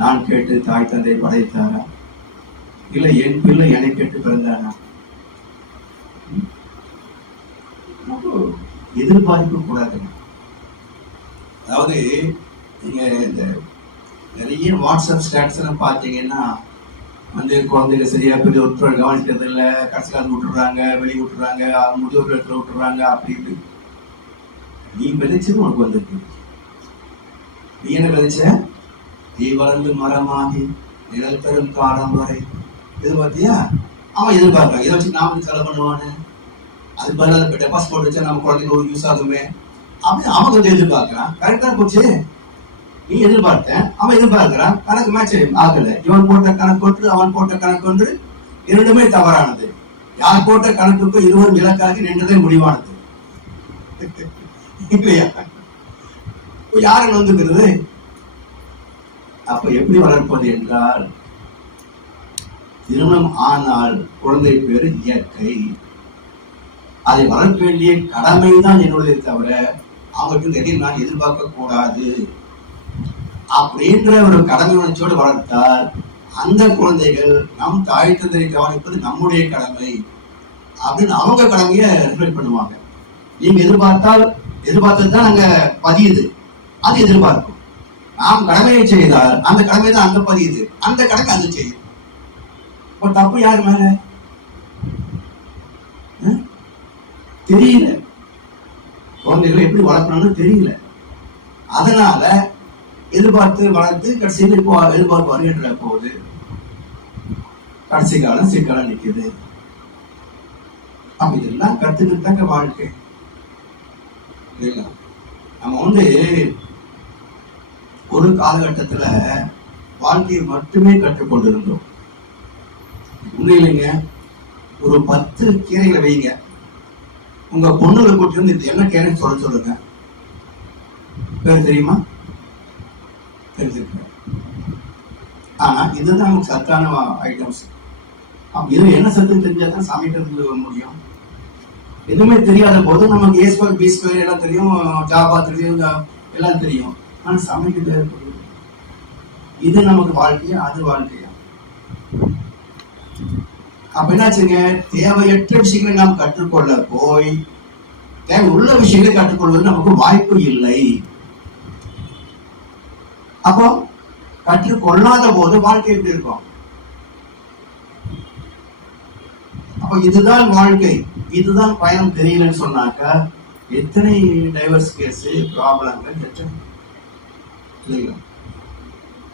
நான் கேட்டு தாய் தந்தை படைத்தாரா, இல்ல என் பிள்ளை என்னை கேட்டு பிறந்தானா? எதிர்பார்க்க கூடாது. அதாவது நீங்க இந்த நிறைய வாட்ஸ்அப் ஸ்டேட்டஸ் எல்லாம் பாத்தீங்கன்னா வந்து குழந்தைங்க சரியா பெரிய ஒருத்தர் கவனிக்கிறது இல்லை, கடைசி காலத்து விட்டுறாங்க, வெளியே விட்டுறாங்க, முதியோர் இடத்துல விட்டுறாங்க. அப்படி இப்படி நீ விதைச்சது உனக்கு வந்திருக்கு. நீ என்ன விதைச்ச? நீ வளர்ந்து மரமாகி நிழல் தரும் காலம் வரை. இது பார்த்தியா? அவன் எதிர்பார்க்கிறான், இதை வச்சு நாம செலவு பண்ணுவானு, அது பதிலாக டெபாசிட் போட்டு வச்சா நம்ம குழந்தைங்க ஒரு யூஸ் ஆகுமே அப்படின்னு அவன் கொஞ்சம் எதிர்பார்க்கிறான். கரெக்டா போச்சு. நீ எதிர்பார்த்த, அவன் எதிர்பார்க்கிறான், கணக்கு மேட்ச் ஆகல. இவன் போட்ட கணக்கு ஒன்று, அவன் போட்ட கணக்கு ஒன்று, இரண்டுமே தவறானது. யார் போட்ட கணக்குக்கு இருவரும் இலக்காகி நின்றதே முடிவானது இல்லையா? யாரை வந்துக்கிறது? அப்ப எப்படி வளர்ப்பது என்றால், திருமணம் ஆனால் குழந்தை பேரு இயற்கை, அதை வளர்க்க வேண்டிய கடமைதான் என்னுடைய தவிர அவங்களுக்கு எதையும் நான் எதிர்பார்க்க கூடாது அப்படின்ற ஒரு கடமை உணர்ச்சியோடு வளர்த்தால் அந்த குழந்தைகள் நம் தாய் தந்தையை கவனிப்பது நம்முடைய கடமை அப்படின்னு அவங்க கடமையை ரெஸ்பெக்ட் பண்ணுவாங்க. நீங்க எதிர்பார்த்ததுதான் அங்க பதியுது, அது எதிர்பார்க்கும். நாம் கடமையை செய்தால் அந்த கடமை தான் அங்க பதியுது, அந்த கடமை அங்க செய்யுது. இப்போ தப்பு யாரு மேல? தெரியல, குழந்தைகளை எப்படி வளர்க்கணும்னு தெரியல. அதனால எதிர்பார்த்து வளர்த்து கடைசியில் இப்போ எதிர்பார்ப்பு வருகின்ற போது கடைசி காலம் சிக்கலம் நிற்குது. அப்ப இதெல்லாம் கத்துக்கிட்டாங்க வாழ்க்கை. நம்ம வந்து ஒரு காலகட்டத்துல வாழ்க்கையை மட்டுமே கற்றுக்கொண்டிருந்தோம். உண்மையிலைங்க, ஒரு 10 கீரைகளை வைங்க, உங்க பொண்ணுகளை கூட்டி வந்து இது என்ன கீரைன்னு சொல்லுங்க. பேர் தெரியுமா? தெரிஞ்சுக்க. ஆனா இதுதான் நமக்கு சத்தான ஐட்டம்ஸ். இது என்ன சத்துன்னு தெரிஞ்சாதான் சமைக்கிறதுக்கு முடியும். எதுவுமே தெரியாத போது நமக்கு A ஸ்கொயர் B ஸ்கொயர் எல்லாம் தெரியும், ஜாபா தெரியும், எல்லாம் தெரியும். ஆனா சமைக்க தேவைப்படுது. இது நமக்கு வாழ்க்கையா, அது வாழ்க்கையா? அப்ப என்னாச்சுங்க, தேவையற்ற விஷயங்களை நாம் கற்றுக்கொள்ள போய் தேவை உள்ள விஷயங்களை கற்றுக்கொள்வது நமக்கு வாய்ப்பு இல்லை. அப்போ கற்றுக்கொள்ளாத போது வாழ்க்கை எப்படி இருக்கும்? அப்ப இதுதான் வாழ்க்கை, இதுதான் பயணம் தெரியலன்னு சொன்னாக்கா எத்தனை டைவர்ஸ் கேஸ், ப்ராப்ளங்கள் எத்தனை இல்லைங்களா?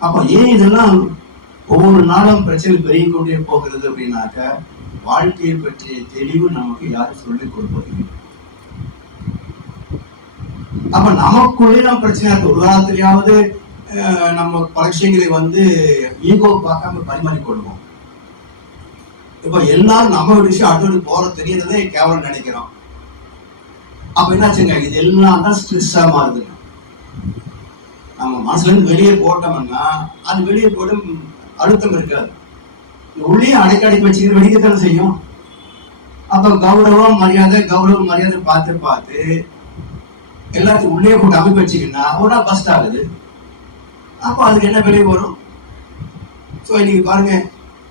அப்ப ஏன் இதெல்லாம் ஒவ்வொரு நாளும் பிரச்சனை பெருகிக் கொண்டே போகிறது அப்படின்னாக்க வாழ்க்கையை பற்றிய தெளிவு நமக்கு யாரும் சொல்லிக் கொடுப்பதில்லை. அப்ப நமக்குள்ளே நம்ம பிரச்சனை இருக்கு. ஒரு காலத்திலேயாவது நம்ம பல விஷயங்களை வந்து ஈகோ பார்க்காம பரிமாறிக்கொள்வோம். இப்ப எல்லாரும் நம்ம ஒரு விஷயம் அடுத்தது போற தெரியறதே கேவலம் நினைக்கிறோம். அப்ப என்னாச்சுங்க, இது எல்லாம் தான் ஸ்ட்ரெஸ்ஸா மாறுதுங்க. நம்ம மனசுல இருந்து வெளியே போட்டோம்னா அது வெளியே போடும் அழுத்தம் இருக்காது. உள்ளே அடைக்கடி வச்சுக்கிட்டு வெடிக்கத்தானே செய்யும். அப்ப கௌரவம் மரியாதை பார்த்து எல்லாத்தையும் உள்ளே போட்டு அமைப்பு வச்சுக்கின்னா ஒரு நாள் பஸ்ட் ஆகுது. அப்போ அதுக்கு என்ன விலை வரும்? ஸோ இன்னைக்கு பாருங்க,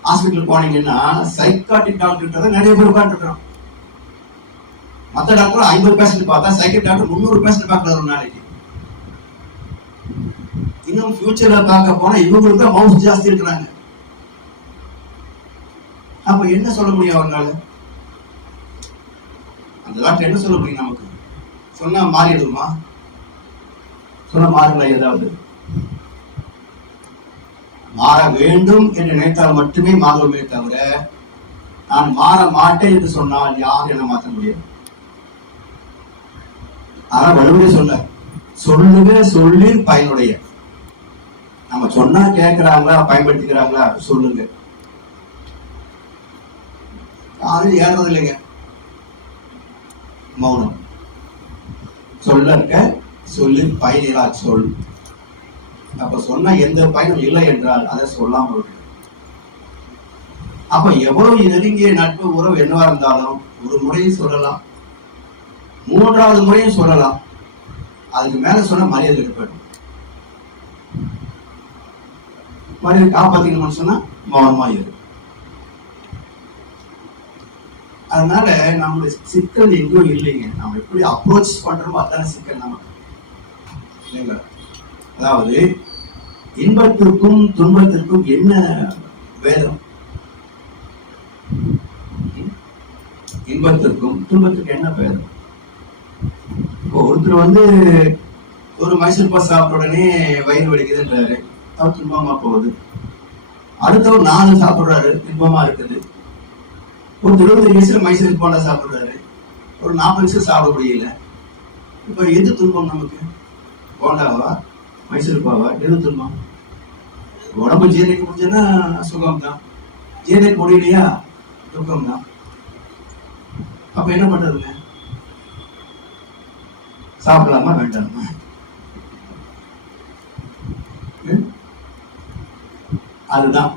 ஹாஸ்பிட்டல் போனீங்கன்னா சைக்காட்டிக் டாக்டர் நிறைய பேர் உட்காந்துருக்கிறோம். மற்ற டாக்டர் 50 பேஷண்ட் பார்த்தா சைக்கிள் டாக்டர் 300 பேஷண்ட் பார்க்கறது ஒரு நாளைக்கு. இன்னும் ஃபியூச்சர்ல பார்க்க போனா இவங்களுக்கு தான் மவுஸ் ஜாஸ்தி இருக்கிறாங்க. அப்ப என்ன சொல்ல முடியும் அவங்களால? அந்த டாக்டர் என்ன சொல்ல முடியும்? நமக்கு சொன்னா மாறிடுமா? சொன்ன மாறுங்களா? ஏதாவது மாற வேண்டும் என்று நினைத்தால் மட்டுமே மாறுவோமே தவிர நான் மாற மாட்டேன் என்று சொன்னால் யாரும் என்ன மாற்ற முடியும்? ஆனா வலுவே சொல்லுங்க, சொல்லி பயனுடைய. நம்ம சொன்னா கேட்கிறாங்களா, பயன்படுத்திக்கிறாங்களா? சொல்லுங்க. அது ஏறது இல்லைங்க, மௌனம். சொல்லி பயனிலா சொல். அப்ப சொன்ன எந்த பயனும் இல்லை என்றால் அதை சொல்லாம விட்டு. அப்ப எவ்வளவு நெருங்கிய நட்பு உறவு என்னவா இருந்தாலும் ஒரு முறையும் சொல்லலாம், 3வது முறையும் சொல்லலாம். அதுக்கு மேல சொன்ன மரியாதை ஏற்படும். மரியாதை காப்பாத்திக்கணும்னு சொன்னா மௌனமா இரு. அதனால நம்மளுடைய சிக்கல் எங்கேயும் இல்லைங்க. நம்ம எப்படி அப்ரோச் பண்றோமோ அதான சிக்கல் நமக்கு இல்லைங்களா? அதாவது இன்பத்திற்கும் துன்பத்திற்கும் என்ன வேதம்? இன்பத்திற்கும் துன்பத்திற்கு என்ன பேர்? இப்போ ஒருத்தர் வந்து ஒரு மைசூர் பாக் சாப்பிட்ட உடனே வயிறு வலிக்குதுன்றாரு, அது துன்பமா போகுது. அடுத்தவர் 4 சாப்பிடுறாரு, இன்பமா இருக்குது. ஒரு 25 வயசுல மைசூர் போண்டா சாப்பிடுறாரு, ஒரு 40 வயசுல சாப்பிட முடியல. இப்ப எது துன்பம் நமக்கு? போண்டாவா மைசூர் பாவா? எது துன்பம்? உடம்பு ஜீரணிக்க முடிஞ்சதுன்னா சுகம் தான், ஜீரணிக்க முடியலையா துக்கம் தான். அப்ப என்ன பண்றதுங்க? சாப்பிடலாமா வேண்டாமா? அதுதான்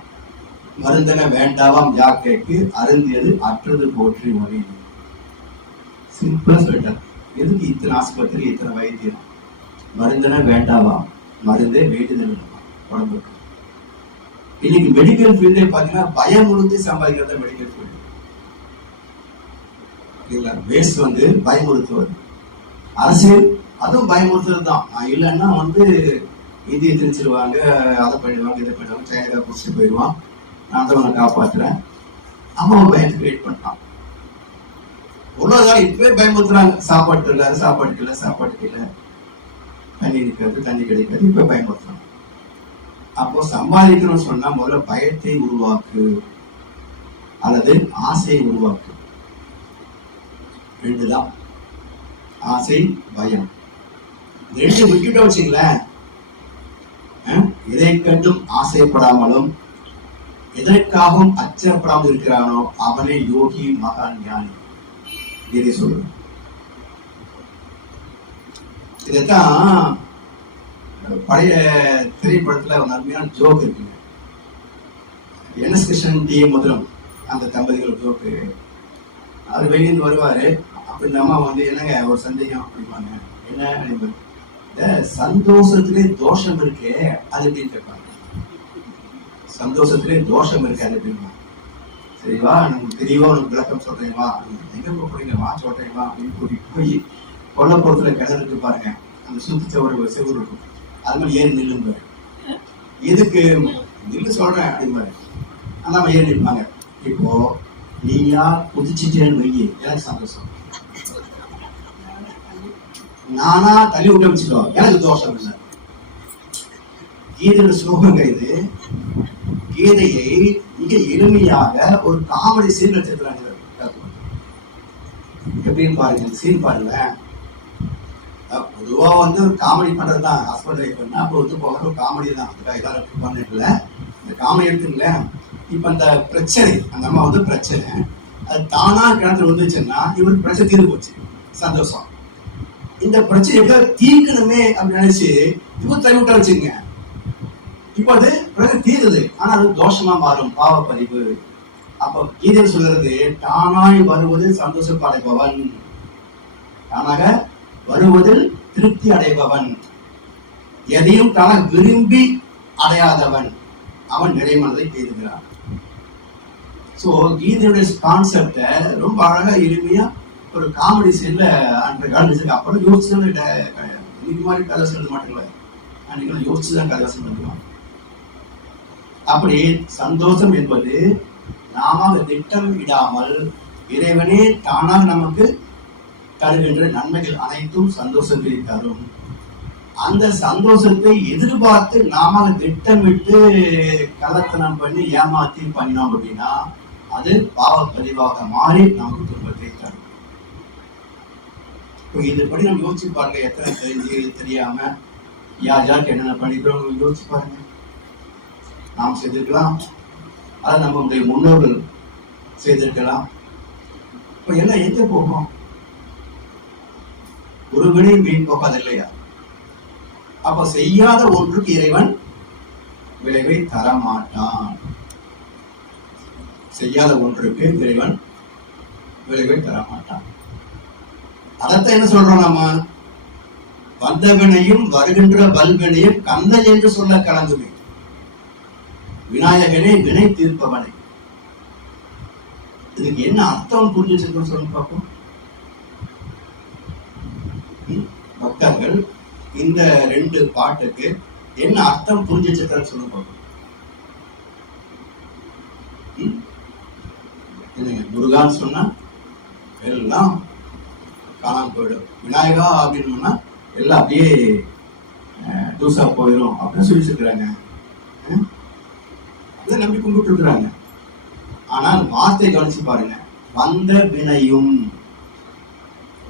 மருந்தன வேண்டாவாம் யாக்கைக்கு அருந்தியது அற்றது போற்றி மொழி. சிம்பிளா சொல்லிட்டார். எதுக்கு இத்தனை ஆஸ்பத்திரி, இத்தனை வைத்தியம்? மருந்தன வேண்டாவாம், மருந்தே வேண்டுதல் உடம்புக்கு. இன்னைக்கு மெடிக்கல் ஃபீல்டே பாத்தீங்கன்னா பயமுறுத்தி சம்பாதிக்கிறத மெடிக்கல் ஃபீல்டு. வேஸ்ட் வந்து பயமுறுத்துவது, அரசியல் அதுவும் பயமுறுத்துறது தான். நான் இல்லைன்னா வந்து இந்தியை திணிச்சிருவாங்க, அதை பண்ணிடுவாங்க, இதை பண்ணிடுவாங்க, சைனா குடிச்சிட்டு போயிடுவான், நான் தான் உன்னை காப்பாற்றுறேன். அம்மாவை பயத்தை கிரியேட் பண்ணான். உலகம் இப்பவே பயமுறுத்துறாங்க. சாப்பாட்டு இருக்காரு, சாப்பாட்டுக்கு இல்லை, சாப்பாட்டுக்கு இல்லை, தண்ணி இருக்காது, தண்ணி கிடைக்காது, இப்ப பயமுறுத்துறாங்க. அப்போ சம்பாதிக்கணும்னு சொன்னா முதல்ல பயத்தை உருவாக்கு அல்லது ஆசையை உருவாக்கு. 2 தான், ஆசை பயம். 2 விட்டுட்ட வச்சுங்களேன், எதை கண்டும் ஆசைப்படாமலும் எதற்காகவும் அச்சப்படாமல் இருக்கிறானோ அவனே யோகி மகான் ஞானி. இதை சொல்ற. இதைத்தான் பழைய திரைப்படத்துல ஒரு அருமையான ஜோக் இருக்குங்க. என்.எஸ். கிருஷ்ணன், டி. மதுரம் அந்த தம்பதிகள் ஜோக்கு. அவர் வெளியிருந்து வருவாரு. அப்ப இந்த அம்மா வந்து என்னங்க ஒரு சந்தேகம் அப்படிம்பாங்க. என்ன அப்படிம்பாங்க, இந்த சந்தோஷத்திலே தோஷம் இருக்கு அது எப்படின்னு கேட்பாங்க. சந்தோஷத்திலே தோஷம் இருக்கு அது எப்படின்னா, சரிவா நமக்கு தெரியவா உனக்கு விளக்கம் சொல்றேன்வா, எங்க போறீங்க வா சொல்றேன்வா அப்படின்னு கூட்டிட்டு போய் கொல்லப்புறத்துல கிணறு இருக்கு பாருங்க, அந்த சுத்தி ஒரு செவ்வறு இருக்கும், அது மாதிரி ஏறி நில்லுங்க. எதுக்கு நில்லு சொல்றேன் அப்படிம்பாரு. அந்த ஏறி நிற்பாங்க. இப்போ நீயா குதிச்சுட்டேன்னு வையி, எனக்கு சந்தோஷம். நானா தள்ளி விட்டு வச்சுக்கோ, எனக்கு தோஷம் இல்லை. கீதையோட ஸ்லோகங்க இது. கீதையை மிக எளிமையாக ஒரு காமெடி சீன் வச்சிருக்கிறாங்க. எப்படின்னு பாருங்க, சீன் பாருங்க. பொதுவா வந்து ஒரு காமெடி பண்றதுதான் ஹஸ்பண்ட் ஒய்ஃப் பண்ணா, அப்போ ஒத்து போகிற ஒரு காமெடி தான். அதுக்காக எல்லாரும் பண்ணிட்டுல இந்த காமெடி எடுத்துங்களேன். இப்ப அந்த பிரச்சனை, அந்த அம்மா வந்து பிரச்சனை அது தானா கிணத்துல வந்துச்சுன்னா இவருக்கு பிரச்சனை தீர்ந்து போச்சு, சந்தோஷம். இந்த பிரச்சனை எப்படியாவது தீர்க்கணுமே அப்படின்னு நினைச்சு இப்போ தள்ளி விட்டா வச்சுங்க. இப்போ அது பிரச்சனை தீருது, ஆனா அது தோஷமா மாறும், பாவப்பதிவு. அப்ப கீதை சொல்றது, தானாய் வருவதில் சந்தோஷம் அடைபவன், தானாக வருவதில் திருப்தி அடைபவன், எதையும் தானாக விரும்பி அடையாதவன் அவன் நிறைமனதை பேசுகிறான். சோ கீதையுடைய கான்செப்ட ரொம்ப அழகா எளிமையா ஒரு காமெடி சீன்ல அன்றைய காலத்துக்கு அப்புறம் யோசிச்சுதான் இன்னைக்கு மாதிரி கதை சொல்ல மாட்டேங்களா, அன்னைக்கு யோசிச்சுதான் கதை சொல்லுவாங்க. அப்படி சந்தோஷம் என்பது நாம திட்டம் இடாமல் இறைவனே தானாக நமக்கு தருகின்ற நன்மைகள் அனைத்தும் சந்தோஷத்தை தரும். அந்த சந்தோஷத்தை எதிர்பார்த்து நாம திட்டமிட்டு கலத்தனம் பண்ணி ஏமாத்தி பண்ணினோம் அப்படின்னா அது பாவப்பதிவாக மாறி நமக்கு துன்பத்தை தரும். இதுபடி நம்ம யோசிச்சு பாருங்க, எத்தனை தெரிஞ்சு தெரியாம யாருக்கு என்னென்ன பண்ணிக்கிறோம் யோசிச்சு பாருங்க. நாம் செய்திருக்கலாம், அதை நம்முடைய முன்னோர்கள் செய்திருக்கலாம். இப்ப எல்லாம் எங்க போகும்? ஒரு வினை வீண் போகாது இல்லையா? அப்ப செய்யாத ஒன்றுக்கு இறைவன் விளைவை தரமாட்டான். செய்யாத ஒன்றுக்கு இறைவன் விளைவை தரமாட்டான். அதத்தான் என்ன சொல்றோம் நாம, வந்தவனையும் வருகின்ற வல்வினையும் கந்தை என்று சொல்ல கலந்துமே, விநாயகனே வினை தீர்ப்பவனை. இதுக்கு என்ன அர்த்தம் புரிஞ்சுட்டு சொல்லு பார்ப்போம். பக்தர்கள் இந்த 2 பாட்டுக்கு என்ன அர்த்தம் புரிஞ்சுட்டு சொல்லு பார்ப்போம். முருகான்னு சொன்னா எல்லாம் காணாம போயிடும். விநாயகா அப்படின்னு எல்லாம் அப்படியே டூசா போயிடும் அப்படின்னு சொல்லிட்டு இருக்கிறாங்க. அதை நம்பி கும்பிட்டு இருக்கிறாங்க. ஆனால் வார்த்தை கவனிச்சு பாருங்க, வந்த வினையும்,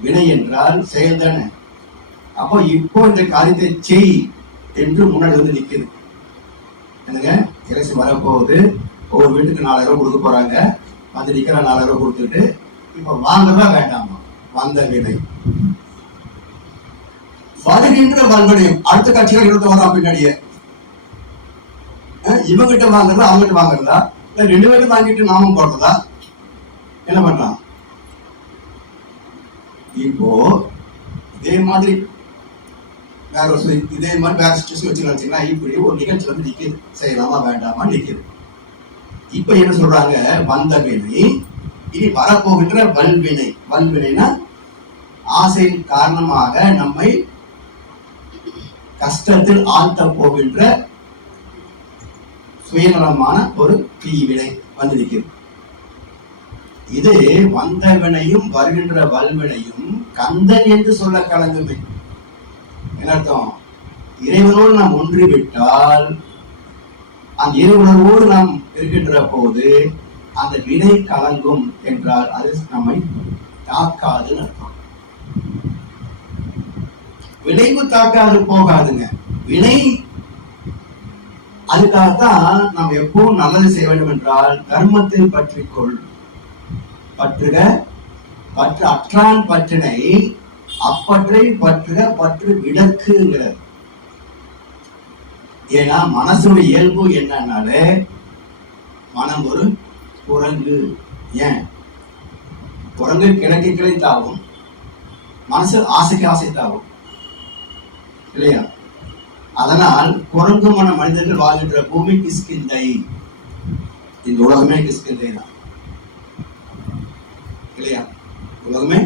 வினை என்றால் செயல் தானே. அப்போ இப்போ இந்த காரியத்தை செய் என்று முன்னாடி வந்து நிக்குது. என்னங்க, இறைச்சி வரப்போகுது, ஒவ்வொரு வீட்டுக்கு 4000 கொடுக்க போறாங்க. வந்து நிக்கிற 4000 கொடுத்துட்டு இப்ப வாங்கறதா வேண்டாமா? வந்த வினை. வருகின்ற வல்வினையும் அடுத்த கட்சியில இருக்க வரா பின்னாடியே. இவங்கிட்ட வாங்குறதா அவங்ககிட்ட வாங்குறதா, இல்ல 2 பேரும் வாங்கிட்டு நாமும் போடுறதா, என்ன பண்றான்? இப்போ இதே மாதிரி வேற ஒரு இதே மாதிரி வேற சிச்சுவேஷன் வச்சுன்னா இப்படி ஒரு நிகழ்ச்சி வந்து நிக்குது, செய்யலாமா வேண்டாமா நிக்குது. இப்ப என்ன சொல்றாங்க? வந்த வினை, இனி வரப்போகின்ற வல்வினை. வல்வினைனா ஆசையின் காரணமாக நம்மை கஷ்டத்தில் ஆழ்த்த போகின்ற சுயநலமான ஒரு தீவினை வந்து நிற்கிறது. இது வந்த வினையும் வருகின்ற வல்வினையும் கந்தன் என்று சொல்ல கலங்குமே. என்ன அர்த்தம்? இறைவனோடு நாம் ஒன்றிவிட்டால், அந்த இறைவனோடு நாம் இருக்கின்ற போது அந்த வினை கலங்கும் என்றால் அது நம்மை தாக்காதுன்னு அர்த்தம். விளைவு தாக்காது போகாதுங்க. வினை அதுக்காகத்தான் நாம் எப்பவும் நல்லது செய்ய வேண்டும் என்றால் தர்மத்தை பற்றிக்கொள். பற்றுக பற்று அற்றான் பற்றினை அப்பற்றை பற்றுக பற்று விடக்குங்கிறது. ஏன்னா மனசுடைய இயல்பு என்னன்னாலே மனம் ஒரு குரங்கு. ஏன்? குரங்கு கிழக்கு கிளை தாவும், மனசு ஆசைக்கு ஆசை தாவும் இல்லையா? அதனால் குரங்கு மன மனிதர்கள் வாழ்கின்ற பூமி கிஷ்கிந்தை. இந்த உலகமே கிஷ்கிந்தை தான் இல்லையா? உலகமே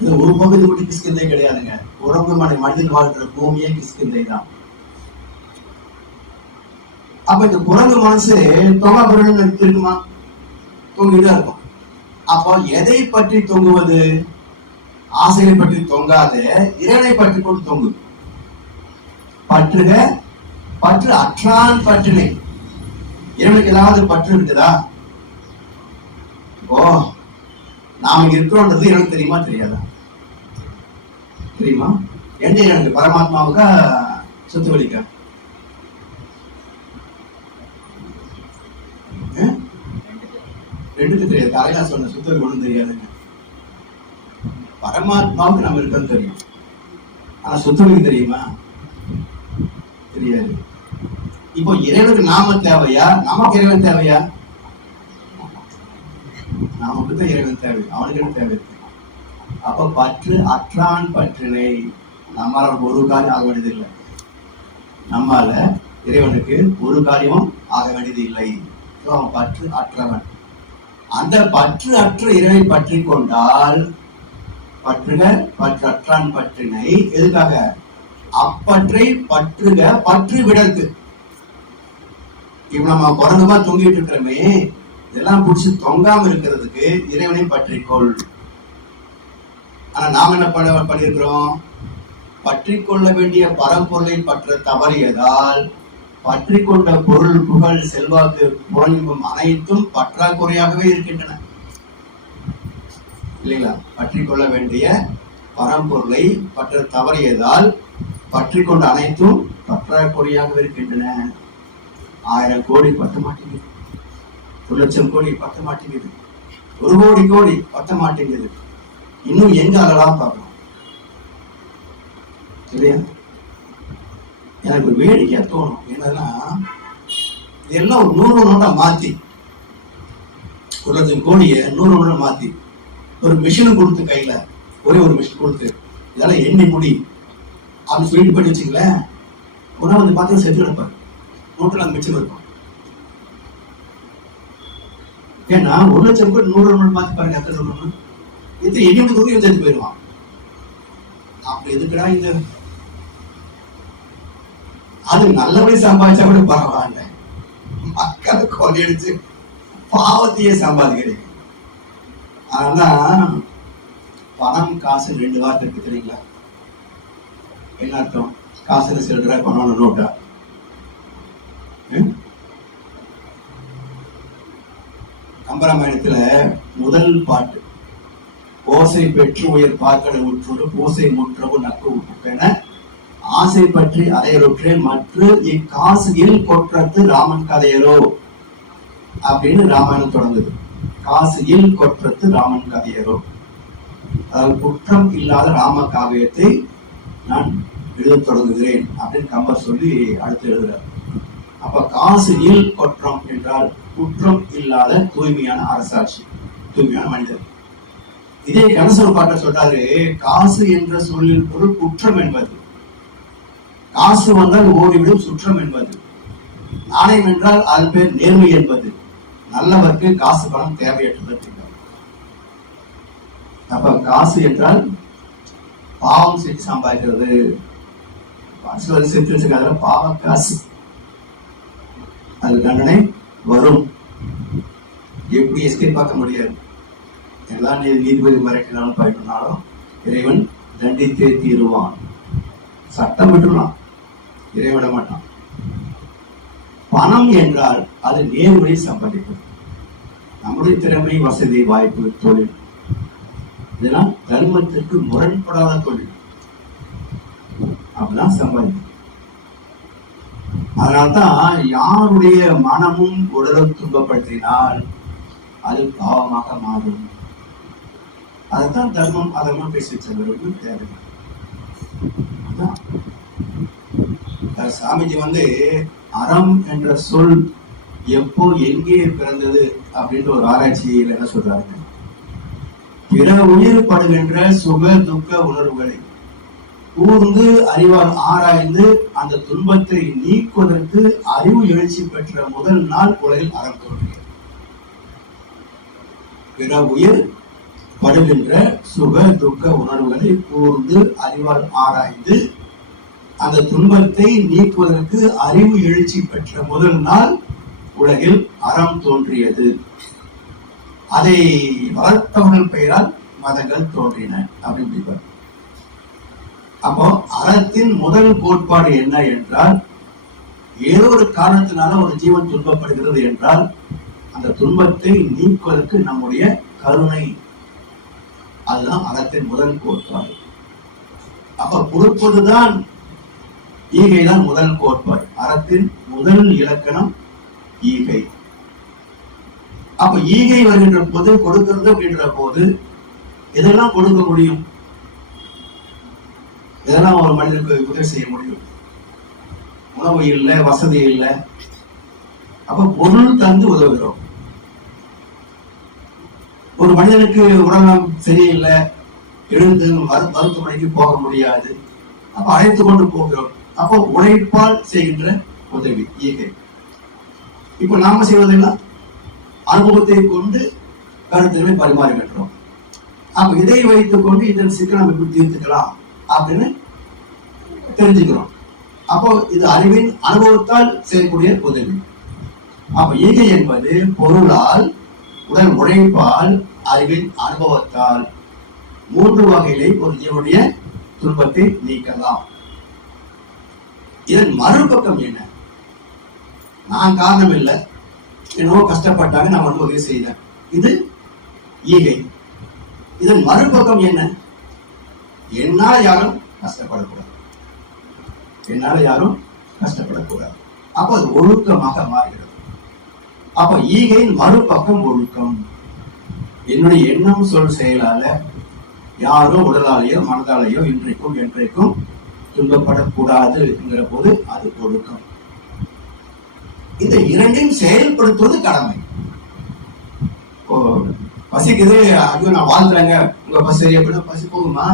இது ஒரு பகுதி மட்டும் கிஷ்கிந்தை கிடையாதுங்க. குரங்கு மன மனிதர்கள் வாழ்கின்ற பூமியே கிஷ்கிந்தை தான். அப்ப இந்த குரங்கு மனசு தொங்கா பொருள் இருக்குமா? தொங்கிதான் இருக்கும். அப்போ எதை பற்றி தொங்குவது? ஆசையை பற்றி தொங்காத இறைவனை பற்றி கொண்டு தொங்கு. பற்றுக பற்று அற்றான் பற்றினை. இறைவனுக்கு ஏதாவது பற்று இருக்குதா? ஓ, நாம இங்க இருக்கிறோன்றது இறைவனுக்கு தெரியுமா தெரியாதா? தெரியுமா? எந்த இறைவனுக்கு? பரமாத்மாவுக்கா சுத்து வலிக்கா? ரெண்டுக்கு தெரியாது. காலையில சொன்ன சுத்தருக்கு ஒண்ணும் தெரியாதுங்க. பரமாத்மாவுக்கு நம்ம இருக்கிறது தெரியும், ஆனா சுத்தருக்கு தெரியுமா? தெரியாது. இப்போ இறைவனுக்கு நாம தேவையா, நமக்கு இறைவன் தேவையா? நமக்கு தான் இறைவன் தேவை, அவனுக்கு என்ன தேவை? அப்ப பற்று அற்றான் பற்றினை. நம்மளால ஒரு காரியம் ஆக வேண்டியது இல்லை. நம்மால இறைவனுக்கு ஒரு காரியமும் ஆக வேண்டியது இல்லை. அவன் பற்று அற்றவன். அந்த பற்று அற்ற இறைவை பற்றி கொண்டால் பற்றுக பற்று அற்றான் பற்றினை. எதுக்காக? அப்பற்றை பற்றுக பற்று விடற்கு. இப்ப நம்ம குரங்குமா தொங்கிட்டு இருக்கிறோமே, இதெல்லாம் பிடிச்சி தொங்காம இருக்கிறதுக்கு இறைவனை பற்றிக்கொள். ஆனா நாம் என்ன பண்ணிருக்கிறோம்? பற்றி கொள்ள வேண்டிய பரம்பொருளை பற்ற தவறியதால் பற்றி கொண்ட பொருள் புகழ் செல்வாக்கு புலனின்பம் அனைத்தும் பற்றாக்குறையாகவே இருக்கின்றன இல்லைங்களா? பற்றி கொள்ள வேண்டிய பரம்பொருளை பற்ற தவறியதால் பற்றி கொண்ட அனைத்தும் பற்றாக்குறையாக இருக்கின்றன. 1000 கோடி பத்த மாட்டேங்குது, 1 லட்சம் கோடி பத்த மாட்டேங்குது, 1 கோடி கோடி பத்த மாட்டேங்குது. இன்னும் எங்க அதெல்லாம் பார்க்கணும் இல்லையா? எனக்கு வேடிக்கையா தோணும். என்னன்னா, இதெல்லாம் ஒரு 100 நோட்டா மாத்தி, 1 லட்சம் கோடியை 100 நோட்டா மாத்தி ஒரு மிஷினை கொடுத்து, கையில ஒரே ஒரு மிஷின் கொடுத்து இதெல்லாம் எண்ணி முடி அப்படின்னு சொல்லிட்டு பண்ணி வச்சுங்களேன், ஒரு நாள் வந்து பார்த்து செத்து கிடப்பாரு. நோட்டில் அந்த மிச்சம் இருக்கும். ஏன்னா 1 லட்சம் கோடி 100 நோட்டு மாத்தி பாருங்க, எத்தனை நோட்டு இது எண்ணி கொடுத்து சேர்த்து போயிடுவான். அப்படி எதுக்குடா இந்த அது நல்லபடி சம்பாதிச்சா கூட பரவாயில்ல, மக்களை கொள்ளையடிச்சு பாவத்தையே சம்பாதிக்கிறீங்க. ஆனா பணம் காசு 2 வார்த்தை இருக்கு தெரியுங்களா? என்ன அர்த்தம்? காசுல சில்லற, பணம் நோட்டா? கம்பராமாயணத்துல முதல் பாட்டு, ஓசை பெற்று உயர் பார்க்கடல் உற்றோடு பூசை முற்றவு நக்கு உட்பென ஆசை பற்றி அதையருற்றே மற்ற இக்காசுகில் கொற்றத்து ராமன் கதையரோ அப்படின்னு ராமாயணம் தொடங்குது. காசுகில் கொற்றத்து ராமன் கதையரோ, அதாவது குற்றம் இல்லாத ராம காவியத்தை நான் எழுத தொடங்குகிறேன் அப்படின்னு கம்பர் சொல்லி அடுத்து எழுதுறார். அப்ப காசு இல் கொற்றம் என்றால் குற்றம் இல்லாத தூய்மையான அரசாட்சி, தூய்மையான மனிதர். இதே கணசர் பாட்ட சொல்றாரு, காசு என்ற சொல்லின் பொருள் குற்றம் என்பது. காசு வந்தால் ஓடிவிடும் சுற்றம் என்பது. நாணயம் என்றால் அது பேர் நேர்மை என்பது. நல்லவர்க்கு காசு பணம் தேவையற்றது. அப்ப காசு என்றால் பாவம் செஞ்சு சம்பாதிக்கிறது. பாவ காசு, அது தண்டனை வரும். எப்படி எஸ்கேப் பார்க்க முடியாது. எல்லா நீதிபதி மிரட்டினாலும் பயப்படினாலும் இறைவன் தண்டித்தே தீருவான். சட்டம் விட்டுலாம், இறைவிட மாட்டான். பணம் என்றால் அது நேர்வழி சம்பாதிப்பது. நம்முடைய திறமை, வசதி, வாய்ப்பு, தொழில், இதெல்லாம் தர்மத்திற்கு முரண்படாத தொழில். அப்படிதான் சம்பாதிக்கும். அதனால்தான் யாருடைய மனமும் உடலும் துன்பப்படுத்தினால் அது பாவமாக மாறும். அதுதான் தர்மம் அதர்மம் பேசி செல்வதற்கு தேவை. சாமிஜி அறம் என்ற சொல் எப்போ எங்கே பிறந்தது அப்படின்ற ஒரு ஆராய்ச்சியில் என்ன சொல்றாங்க, பிற உயிர் படுகின்ற சுக துக்க உணர்வுகளை கூர்ந்து அறிவால் ஆராய்ந்து அந்த துன்பத்தை நீக்குவதற்கு அறிவு எழுச்சி பெற்ற முதல் நாள் உலகில் அறம் தோன்றியது. பிற உயிர் படுகின்ற சுக துக்க உணர்வுகளை கூர்ந்து அறிவால் ஆராய்ந்து அந்த துன்பத்தை நீக்குவதற்கு அறிவு எழுச்சி பெற்ற முதல் நாள் உலகில் அறம் தோன்றியது. அதை வளர்த்தவர்கள் பெயரால் மதங்கள் தோன்றின அப்படின்னு. அப்போ அறத்தின் முதல் கோட்பாடு என்ன என்றால், ஏதோ ஒரு காரணத்தினால ஒரு ஜீவன் துன்பப்படுகிறது என்றால் அந்த துன்பத்தை நீக்குவதற்கு நம்முடைய கருணை, அதுதான் அறத்தின் முதல் கோட்பாடு. அப்ப பொறுப்பதுதான் ஈகைதான் முதல் கோட்பாடு. அறத்தின் முதல் இலக்கணம் ஈகை. அப்ப ஈகை வருகின்ற போது, கொடுக்கிறது அப்படின்ற போது இதெல்லாம் கொடுக்க முடியும், இதெல்லாம் ஒரு மனிதனுக்கு உதவி செய்ய முடியும். உணவு இல்லை, வசதி இல்லை, அப்ப பொருள் தந்து உதவுகிறோம். ஒரு மனிதனுக்கு உடல்நலம் சரியில்லை, எழுந்து மருத்துவமனைக்கு போக முடியாது, அப்ப அழைத்து கொண்டு போகிறோம். அப்போ உழைப்பால் செய்கின்ற உதவி ஈகை. இப்ப நாம செய்வதெல்லாம் அனுபவத்தை கொண்டு கருத்துக்களை பரிமாறுகின்றோம். அப்ப இதை வைத்துக் கொண்டு இதன் சிக்கல் நம்ம எப்படி தீர்த்துக்கலாம் அப்படின்னு தெரிஞ்சுக்கிறோம். அப்போ இது அறிவின் அனுபவத்தால் செய்யக்கூடிய உதவி. அப்ப ஈகை என்பது பொருளால், உடல் உழைப்பால், அறிவின் அனுபவத்தால் 3 வகையிலே ஒரு ஜீவனுடைய துன்பத்தை நீக்கலாம். இதன் மறுபக்கம் என்ன? நான் காரணம் இல்லை, என்னவோ கஷ்டப்பட்டாங்க, நான் வந்து உதவி செய்தேன், இது ஈகை. இதன் மறுபக்கம் என்ன? என்னால யாரும் கஷ்டப்படக்கூடாது, என்னால யாரும் கஷ்டப்படக்கூடாது. அப்ப அது ஒழுக்கமாக மாறுகிறது. அப்ப ஈகையின் மறுபக்கம் ஒழுக்கம். என்னுடைய எண்ணம் சொல் செயலால யாரும் உடலாலேயோ மனதாலேயோ இன்றைக்கும் என்றைக்கும் துன்பப்படக்கூடாது என்கிற போது அது ஒழுக்கம். இந்த இரண்டையும் செயல்படுத்துவது கடமை. பசிக்குது, ஐயோ நான் வாழ்ந்துறேங்க, உங்க பசி எப்படின்னா பசி போகுமா?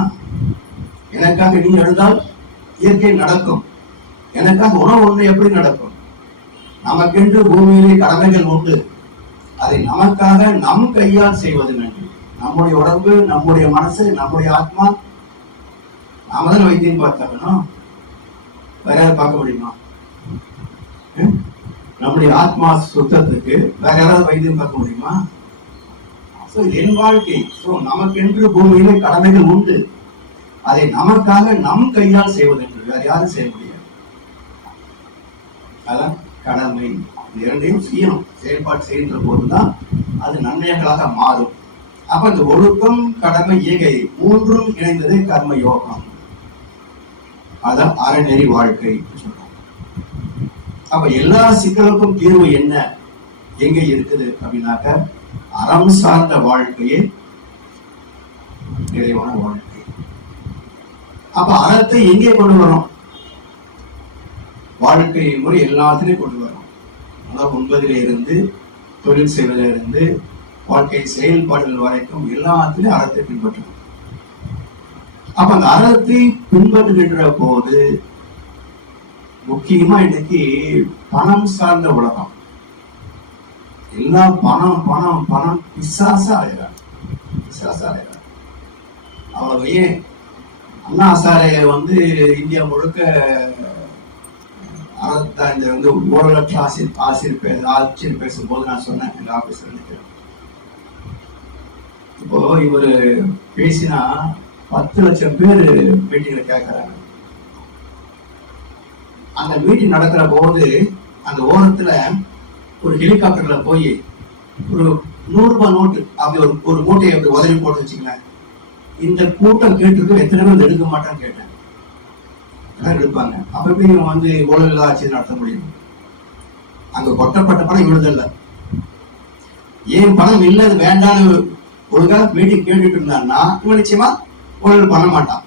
எனக்காக நீ எழுந்தால் இயற்கை நடக்கும். எனக்காக உணவு ஒன்று எப்படி நடக்கும்? நமக்கென்று பூமியிலே கடமைகள் உண்டு. அதை நமக்காக நம் கையால் செய்வது நன்றி. நம்முடைய உடம்பு, நம்முடைய மனசு, நம்முடைய ஆத்மா நாம தான் வைத்தியம் பார்த்தாக்கணும், வேற யாரும் பார்க்க முடியுமா? நம்முடைய ஆத்மா சுத்தத்துக்கு வேற யாராவது வைத்தியம் பார்க்க முடியுமா? என் வாழ்க்கை. நமக்கென்று பூமியிலே கடமைகள் உண்டு. அதை நமக்காக நம் கையால் செய்வதென்று வேற யாரும் செய்ய முடியாது. அதான் கடமை. இரண்டையும் செய்யணும். செயல்பாடு செய்கின்ற போதுதான் அது நன்மைகளாக மாறும். அப்ப இந்த ஒழுக்கம், கடமை, ஈகை மூன்றும் இணைந்தது கர்ம யோகம். அதான் அறநெறி வாழ்க்கை சொல்றோம். அப்ப எல்லா சிக்கலுக்கும் தீர்வு என்ன எங்க இருக்குது அப்படின்னாக்க அறம் சார்ந்த வாழ்க்கையே நிறைவான வாழ்க்கை. அப்ப அறத்தை எங்கே கொண்டு வரும்? வாழ்க்கை முறை எல்லாத்திலையும் கொண்டு வரும். உண்பதிலே இருந்து, தொழில் செய்வதில் இருந்து, வாழ்க்கை செயல்பாடுகள் வரைக்கும் எல்லாத்திலையும் அறத்தை பின்பற்றணும். அப்ப அந்த அறத்தை பின்பற்றுகின்ற போது முக்கியமா இன்னைக்கு பணம் சார்ந்த உலகம். எல்லாம் பணம் பணம் பணம் பிசாசா அலைகிறாங்க. அவ்வளவு ஏன் அண்ணா ஹசாரே இந்தியா முழுக்க இந்த ஊழலற்ற ஆட்சியர் பேசும்போது நான் சொன்னேன் எங்க ஆபீஸ்ல நினைக்கிறேன். இப்போ இவரு பேசினா 10 லட்சம் பேர் மீட்டிங்ல கேட்கறாங்க. அந்த மீட்டிங் நடக்கிற போது அந்த ஓரத்துல ஒரு ஹெலிகாப்டர்ல போய் ஒரு 100 ரூபாய் நோட்டு அப்படி ஒரு மூட்டையை அப்படி உதவி போட்டு வச்சுங்களேன். இந்த கூட்டம் கேட்டிருக்கு, எத்தனை பேர் எடுக்க மாட்டான்னு கேட்டேன். எடுப்பாங்க. அப்ப எப்படி ஊழல் ஆட்சி நடத்த முடியும்? அங்க கொட்டப்பட்ட பணம் விழுதல்ல. ஏன் பணம் இல்லை, அது வேண்டான்னு ஒழுங்கா மீட்டிங் கேட்டுட்டு இருந்தான்னா இவன் நிச்சயமா ஊழல் பண்ண மாட்டான்.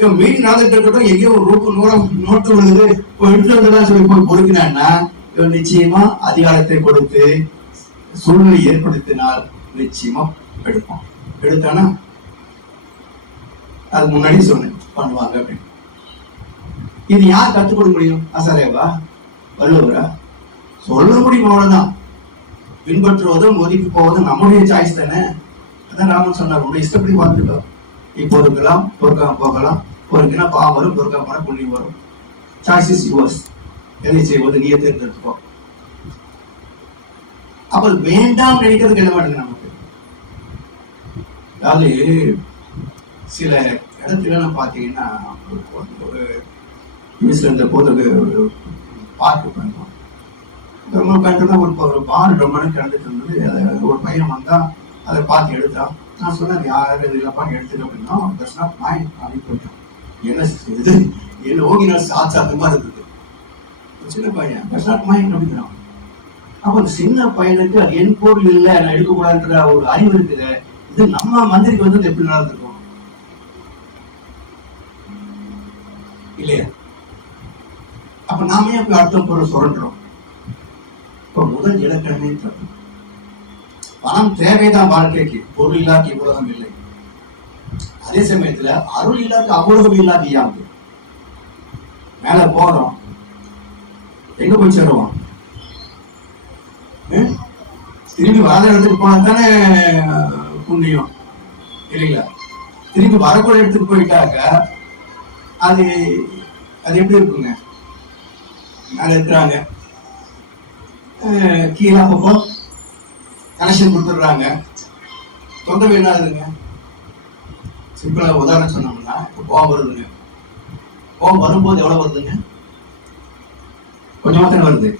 இவன் மீட்டிங் நடந்துட்டு இருக்கட்டும், எங்கேயோ ஒரு நோட்டு விழுது எடுத்துதான் சொல்லி போய் பொறுக்கினான்னா இவன் நிச்சயமா அதிகாரத்தை கொடுத்து சூழ்நிலை ஏற்படுத்தினால் நிச்சயமா எடுப்பான். எடுத்தானா அது முன்னாடி சொன்னேன் பண்ணுவாங்க அப்படின்னு. இது யார் கத்துக் கொடுக்க முடியும்? அசாரேவா, வள்ளுவரா? சொல்ல முடியும், அவ்வளவுதான். பின்பற்றுவதும் ஒதுக்கி போவதும் நம்முடைய சாய்ஸ் தானே. அதான் ராமன் சொன்னார், உங்களுடைய இஷ்டப்படி பார்த்துக்கோ. இப்போ இருக்கலாம், பொறுக்காம போகலாம். பொறுக்கினா பாவம் வரும், பொறுக்காம போனா புண்ணியம் வரும். Choice is yours. எதை செய்வது நீயே தேர்ந்தெடுத்துக்கோ. அப்ப வேண்டாம் நினைக்கிறதுக்கு என்ன மாட்டேங்க நமக்கு. அதாவது சில இடத்துல பாத்தீங்கன்னா ஒரு நியூஸ்ல இருந்த போது பார்க்க பண்ணுவோம். ஒரு பால் ரொம்ப நேரம் கிடந்துட்டு இருந்தது. ஒரு பையன் வந்தா அதை பார்த்து எடுத்தான். நான் சொன்னேன், யாரும் இல்லப்பா எடுத்துக்க அப்படின்னா அப்படின்னு போயிட்டான். என்ன இது என்ன ஓகினா சாட்சாத்தமா இருந்தது. சின்ன பையன் அப்படிங்கிறான். அப்ப அந்த சின்ன பையனுக்கு அது என் பொருள் இல்லை, நான் எடுக்கக்கூடாதுன்ற ஒரு அறிவு இருக்குது. இது நம்ம மந்திரிக்கு எப்படி நடந்திருக்கும் இல்லையா? அப்ப நாமே அப்படி அடுத்த பொருள் சொல்றோம். இப்ப முதல் இலக்கணமே தப்பு. பணம் தேவைதான் வாழ்க்கைக்கு, பொருள் இல்லாத உலகம் இல்லை. அதே சமயத்துல அருள் இல்லாத அவ்வளவு இல்லாத யாது. மேல போறோம், எங்க போய் சேருவோம்? திரும்பி வராத இடத்துக்கு போனா தானே புண்ணியம் இல்லைங்களா? திரும்பி வரக்கூடிய இடத்துக்கு போயிட்டாக்க அது எப்படி இருக்குங்க? மேல இருக்கிறாங்க, கீழே அப்பப்போ கனெக்ஷன் கொடுத்துடுறாங்க. தொண்டை என்ன ஆகுதுங்க? சிம்பிளா உதாரணம் சொன்னோம்னா, இப்போ கோபம் வருதுங்க. கோபம் வரும்போது எவ்வளவு வருதுங்க? கொஞ்சமா தானே வருது.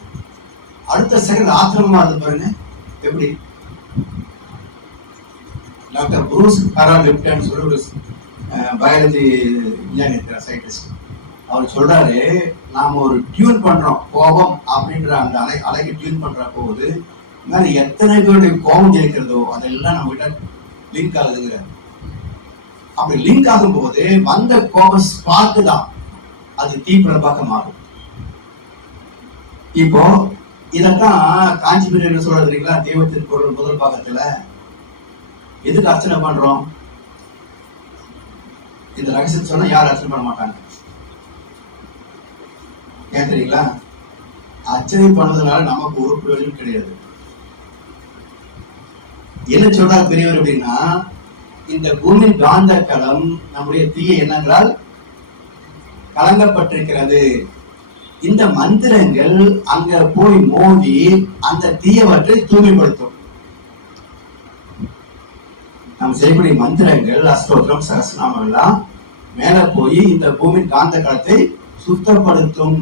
அடுத்த செகண்ட் ஆத்திரமா வருது பாருங்க. எப்படி? டாக்டர் ப்ரூஸ் காராலிப்டன் சொல்லி ஒரு பயாலஜி விஞ்ஞானி இருக்கிற சயின்டிஸ்ட். அவர் சொல்றாரு, நாம ஒரு டியூன் பண்றோம் கோபம் அப்படின்ற அந்த அலைக்கு டியூன் பண்ற போது எத்தனை பேருடைய கோபம் ஜெயிக்கிறதோ அதெல்லாம் நம்ம கிட்ட லிங்க் ஆகுதுங்கிற. அப்படி லிங்க் ஆகும் போது வந்த கோபம் ஸ்பார்க்கு தான் அது தீப்பிழப்பாக மாறும். இப்போ இதத்தான் காஞ்சிபுரம் என்ன சொல்றது இல்லைங்களா? தெய்வத்தின் பொருள் முதல் பாகத்துல எதுக்கு அர்ச்சனை பண்றோம்? இந்த ரகசியத்தை சொன்னா யாரும் அர்ச்சனை பண்ண மாட்டாங்க. ஏன் தெரியுங்களா? அர்ச்சனை பண்ணுவதனால நமக்கு ஒரு பிரயோஜனம் கிடையாது. என்ன சொல்றாரு பெரியவர் அப்படின்னா, இந்த பூமியின் காந்த களம் நம்முடைய தீய எண்ணங்களால் கலங்கப்பட்டிருக்கிறது. இந்த மந்திரங்கள் அங்க போய் மோதி அந்த தீயவற்றை தூய்மைப்படுத்தும். நம்ம செய்யக்கூடிய மந்திரங்கள், அஸ்தோத்திரம், சகஸ்ரநாமம் எல்லாம் மேல போய் இந்த பூமி காந்த களத்தை சுத்தப்படுத்தும்.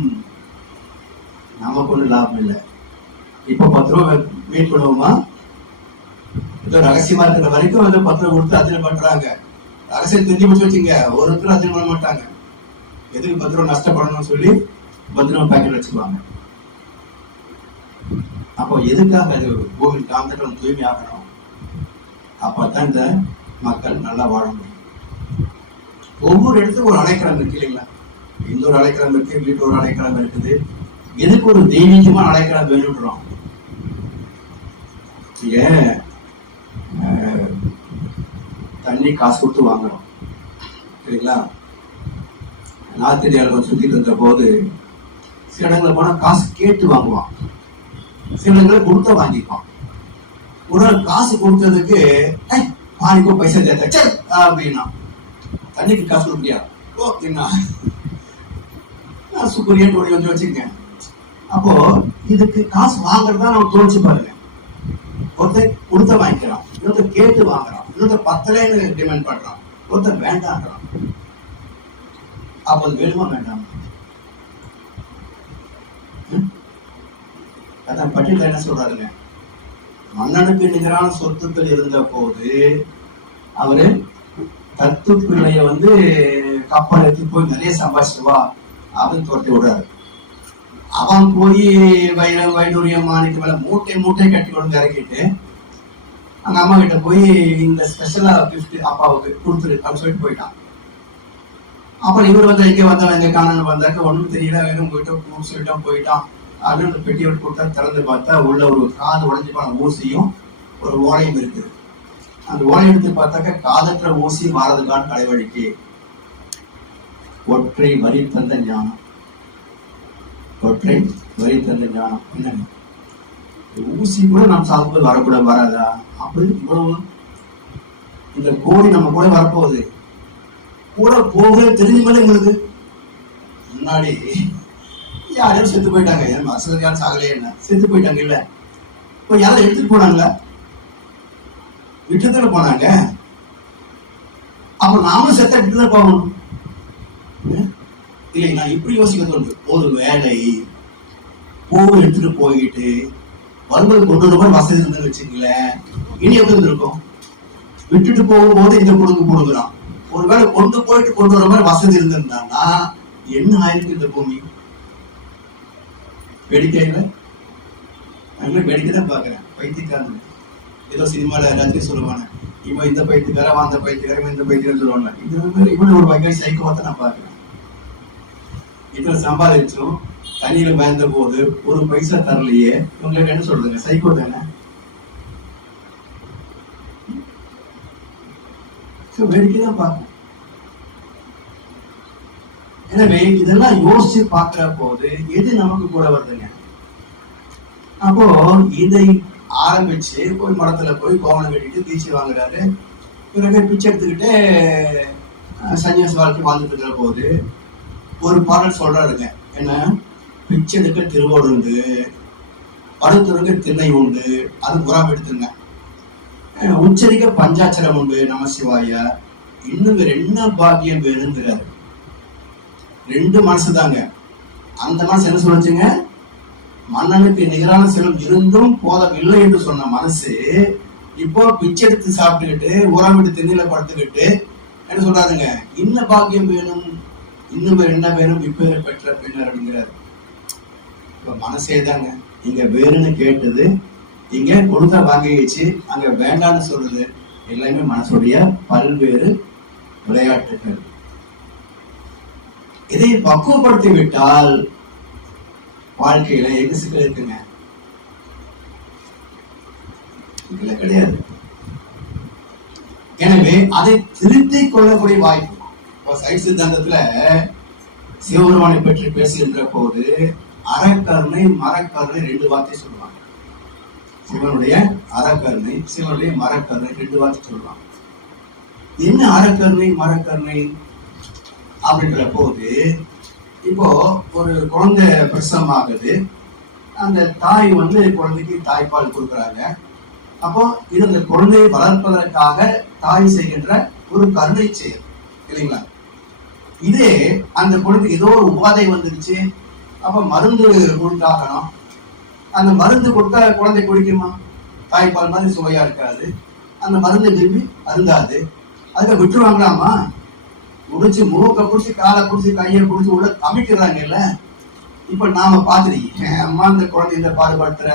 நமக்கு ஒண்ணு லாபம் இல்லை. இப்ப 10 ரூபா மீட் பண்ணுவோமா? ஏதோ ரகசியமா இருக்கிற வரைக்கும் வந்து 10 ரூபா கொடுத்து அதில் பண்றாங்க. ரகசியம் தெரிஞ்சு போச்சு வச்சுங்க, ஒருத்தரும் அதில் பண்ண மாட்டாங்க. எதுக்கு 10 ரூபா நஷ்டப்படணும்னு சொல்லி 10 ரூபா பேக்கெட் வச்சுக்குவாங்க. அப்போ எதுக்காக அது பூமி காந்தக்களம் தூய்மையாக்கணும்? அப்பதான் இந்த மக்கள் நல்லா வாழ முடியும். ஒவ்வொரு இடத்துக்கும் ஒரு அடைக்கலம் இருக்கு இல்லைங்களா? இந்த ஒரு அடைக்கலம் இருக்கு, வீட்டு ஒரு அடைக்கலம் இருக்குது. எதுக்கு ஒரு தெய்வீகமான அடைக்கலம் வேணும்ன்றோம். தண்ணி காசு கொடுத்து வாங்குறோம் சரிங்களா? நார்த் இந்தியாவில் சுத்திட்டு இருந்த போது சில இடங்களை போனா காசு கேட்டு வாங்குவான், சில இடங்களை கொடுத்த வாங்கிப்பான். ஒரு காசு கொடுத்ததுக்கு பாதிக்கோ பைசா தேத்த அப்படின்னா தண்ணிக்கு காசு கொடுப்பியா ஓகேண்ணா சுக்குரியன் ஓடி வந்து வச்சுக்கேன். அப்போ இதுக்கு காசு வாங்குறதா நம்ம தோணுச்சு பாருங்க. ஒருத்தர் கொடுத்த வாங்கிக்கிறான், இன்னொருத்தர் கேட்டு வாங்குறான், இன்னொருத்தர் 10 டிமாண்ட் பண்றான், ஒருத்தர் வேண்டான்றான். அப்போ அது வேணுமா வேண்டாம்? அதான் பட்டியல என்ன சொல்றாருங்க, மன்னனுக்கு நிகரான சொத்துக்கள் இருந்த போது அவரு தத்து பிள்ளைய வந்து கப்பல் எடுத்து போய் நிறைய சம்பாதிச்சுவா அப்படின்னு துரத்தி விடுறாரு. அவன் போய் வைடூரியம் மாணிக்க மேல மூட்டை கட்டி கொண்டு இறக்கிட்டு அங்க அம்மா கிட்ட போய் இந்த ஸ்பெஷலா கிஃப்ட் அப்பாவுக்கு கொடுத்துரு அப்படின்னு சொல்லிட்டு போயிட்டான். அப்புறம் இவர் வந்து எங்க வந்தவன் எங்க காணன்னு வந்தாக்க ஒண்ணும் தெரியல, வெறும் போயிட்டோம் சொல்லிட்டோம் போயிட்டான் அப்படின்னு பெட்டியை கொடுத்தா திறந்து பார்த்தா உள்ள ஒரு காது உடைஞ்சு போன ஊசியும் ஒரு ஓலையும் இருக்குது. அந்த ஓலை எடுத்து பார்த்தாக்க காதற்ற ஊசி வாரதுக்கான தலைவழிக்கு ஒற்றை வரி தந்த ஞானம். ஒற்றை வரி தந்த ஞானம் என்னங்க? ஊசி கூட நாம் சாப்பிடும்போது வரக்கூடாது, வராதா? அப்படி இவ்வளவு இந்த கோடி நம்ம கூட வரப்போகுது, கூட போக தெரிஞ்ச மாதிரி உங்களுக்கு முன்னாடி யாரையும் செத்து போயிட்டாங்க. ஏன் அசதியான சாகலையே என்ன செத்து போயிட்டாங்க இல்ல? இப்ப யாரும் எடுத்துட்டு போனாங்களா? விட்டுத்துல போனாங்க. அப்ப நாமளும் செத்த விட்டுதான் போகணும் இல்லைங்களா? இப்படி யோசிக்க தோணுது. ஒரு வேலை பூவை எடுத்துட்டு போயிட்டு வரும்போது கொண்டு ரூபாய் வசதி இருந்துன்னு வச்சுக்கங்களேன், இனி எப்படி இருக்கும்? விட்டுட்டு போகும்போது இந்த கொடுக்குறான். ஒருவேளை கொண்டு போயிட்டு கொண்டு வர மாதிரி வசதி இருந்திருந்தான்னா என்ன ஆயிருக்கு இந்த பூமி? வேடிக்கையில வேடிக்கைதான் பாக்குறேன். பைத்தியக்காரன் ஏதோ சினிமால எல்லாத்தையும் சொல்லுவாங்க, இவன் இந்த பைத்தியக்காரன், அந்த பைத்தியக்காரன், இந்த பைத்தியம் சொல்லுவாங்க. இது மாதிரி இவன் ஒரு வகை சைக்கோத்தை நான் பாக்குறேன். இத்தனை சம்பாதிச்சும் தண்ணியில பயந்த போது ஒரு பைசா தரலையே, இவங்களுக்கு என்ன சொல்றதுங்க? சைக்கோ தானே. வேடிக்கைதான் பார்க்கணும். எனவே இதெல்லாம் யோசிச்சு பார்க்கிற போது எது நமக்கு கூட வருதுங்க? அப்போ இதை ஆரம்பிச்சு போய் மடத்துல போய் கோவணம் கட்டிட்டு தீச்சி வாங்குறாரு. பிறகு பிச்சை எடுத்துக்கிட்டு சன்னியாச வாழ்க்கை வாழ்ந்துட்டு இருக்கிற போது ஒரு பாடல் சொல்றாருங்க, என்ன? பிச்சை எடுக்க திருவோடு உண்டு, படுத்துறதுக்கு திண்ணை உண்டு, அது புறாம எடுத்துருங்க. உச்சரிக்க பஞ்சாட்சரம் உண்டு, நம சிவாயா. இன்னும் என்ன பாக்கியம் வேணுங்கிறாரு. 2 மனசு தாங்க. அந்த மனசு என்ன சொல்லுச்சுங்க? மன்னனுக்கு நிகரான செல்வம் இருந்தும் போதவில்லை என்று சொன்ன மனசு இப்போ பிச்சை எடுத்து சாப்பிட்டுக்கிட்டு உரமிட்டு திண்ணில படுத்துக்கிட்டு என்ன சொல்றாருங்க? இன்னும் பாக்கியம் வேணும், இன்னும் என்ன வேணும், இப்ப பெற்ற பின்னர் அப்படிங்கிறாரு. இப்ப மனசே தாங்க இங்க வேணும்னு கேட்டது, இங்க கொடுத்தா வாங்கி வச்சு அங்க வேண்டான்னு சொல்றது எல்லாமே மனசுடைய பல்வேறு விளையாட்டுகள். இதை பக்குவப்படுத்தி விட்டால் வாழ்க்கையில எங்க சிக்கல் இருக்குங்க? சிக்கல கிடையாது. எனவே அதை திருத்திக் கொள்ளக்கூடிய வாய்ப்பு. சைவ சித்தாந்தத்துல சிவபெருமானை பற்றி பேசுகின்ற போது அறக்கருணை மரக்கருணை 2 வார்த்தை சொல்லுவாங்க. சிவனுடைய அறக்கருணை, சிவனுடைய மரக்கருணை 2 வார்த்தை சொல்லுவாங்க. என்ன அறக்கருணை மரக்கருணை அப்படின்ற போது, இப்போ ஒரு குழந்தை பிரசவம் ஆகுது, அந்த தாய் வந்து குழந்தைக்கு தாய்ப்பால் கொடுக்குறாங்க. அப்போ இது இந்த குழந்தையை வளர்ப்பதற்காக தாய் செய்கின்ற ஒரு கருணை செயல் இல்லைங்களா? இதே அந்த குழந்தைக்கு ஏதோ ஒரு உபாதை வந்துருச்சு, அப்ப மருந்து கொடுத்தாகணும். அந்த மருந்து கொடுத்தா குழந்தை குடிக்குமா? தாய்ப்பால் மாதிரி சுவையா இருக்காது, அந்த மருந்து விரும்பி அருந்தாது. அதுக்கு விட்டுருவாங்களாமா? முடிச்சு மூக்க பிடிச்சி காலை பிடிச்சி கையை பிடிச்சி உள்ள அமைக்கிறாங்க இல்ல. இப்ப நாம பாத்துருக்கீங்க, அம்மா இந்த குழந்தைய பாடுபடுத்துற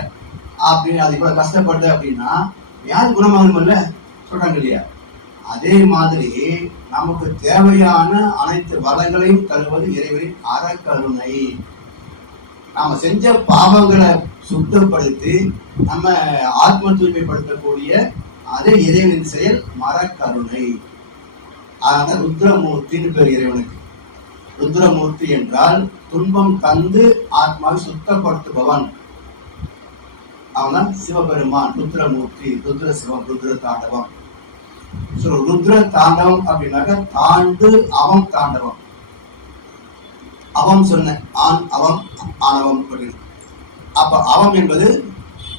அப்படின்னு அது இவ்வளவு கஷ்டப்படுது அப்படின்னா யாரு குணமாகணும் இல்ல சொல்றாங்க இல்லையா? அதே மாதிரி நமக்கு தேவையான அனைத்து வளங்களையும் தருவது இறைவனின் அறக்கருணை. நாம செஞ்ச பாவங்களை சுத்தப்படுத்தி நம்ம ஆத்ம தூய்மைப்படுத்தக்கூடிய அதே இறைவனின் செயல் மரக்கருணை. அதனால ருத்ரமூர்த்தின்னு பேர் இறைவனுக்கு. ருத்ரமூர்த்தி என்றால் துன்பம் தந்து ஆத்மாவை சுத்தப்படுத்துபவன். அவன்தான் சிவபெருமான். ருத்ரமூர்த்தி, ருத்ர சிவம், ருத்ர தாண்டவம். ருத்ர தாண்டவம் அப்படின்னாக்க தாண்டு அவம் தாண்டவம். அவம் சொன்ன ஆண் அவம் ஆணவம். அப்ப அவம் என்பது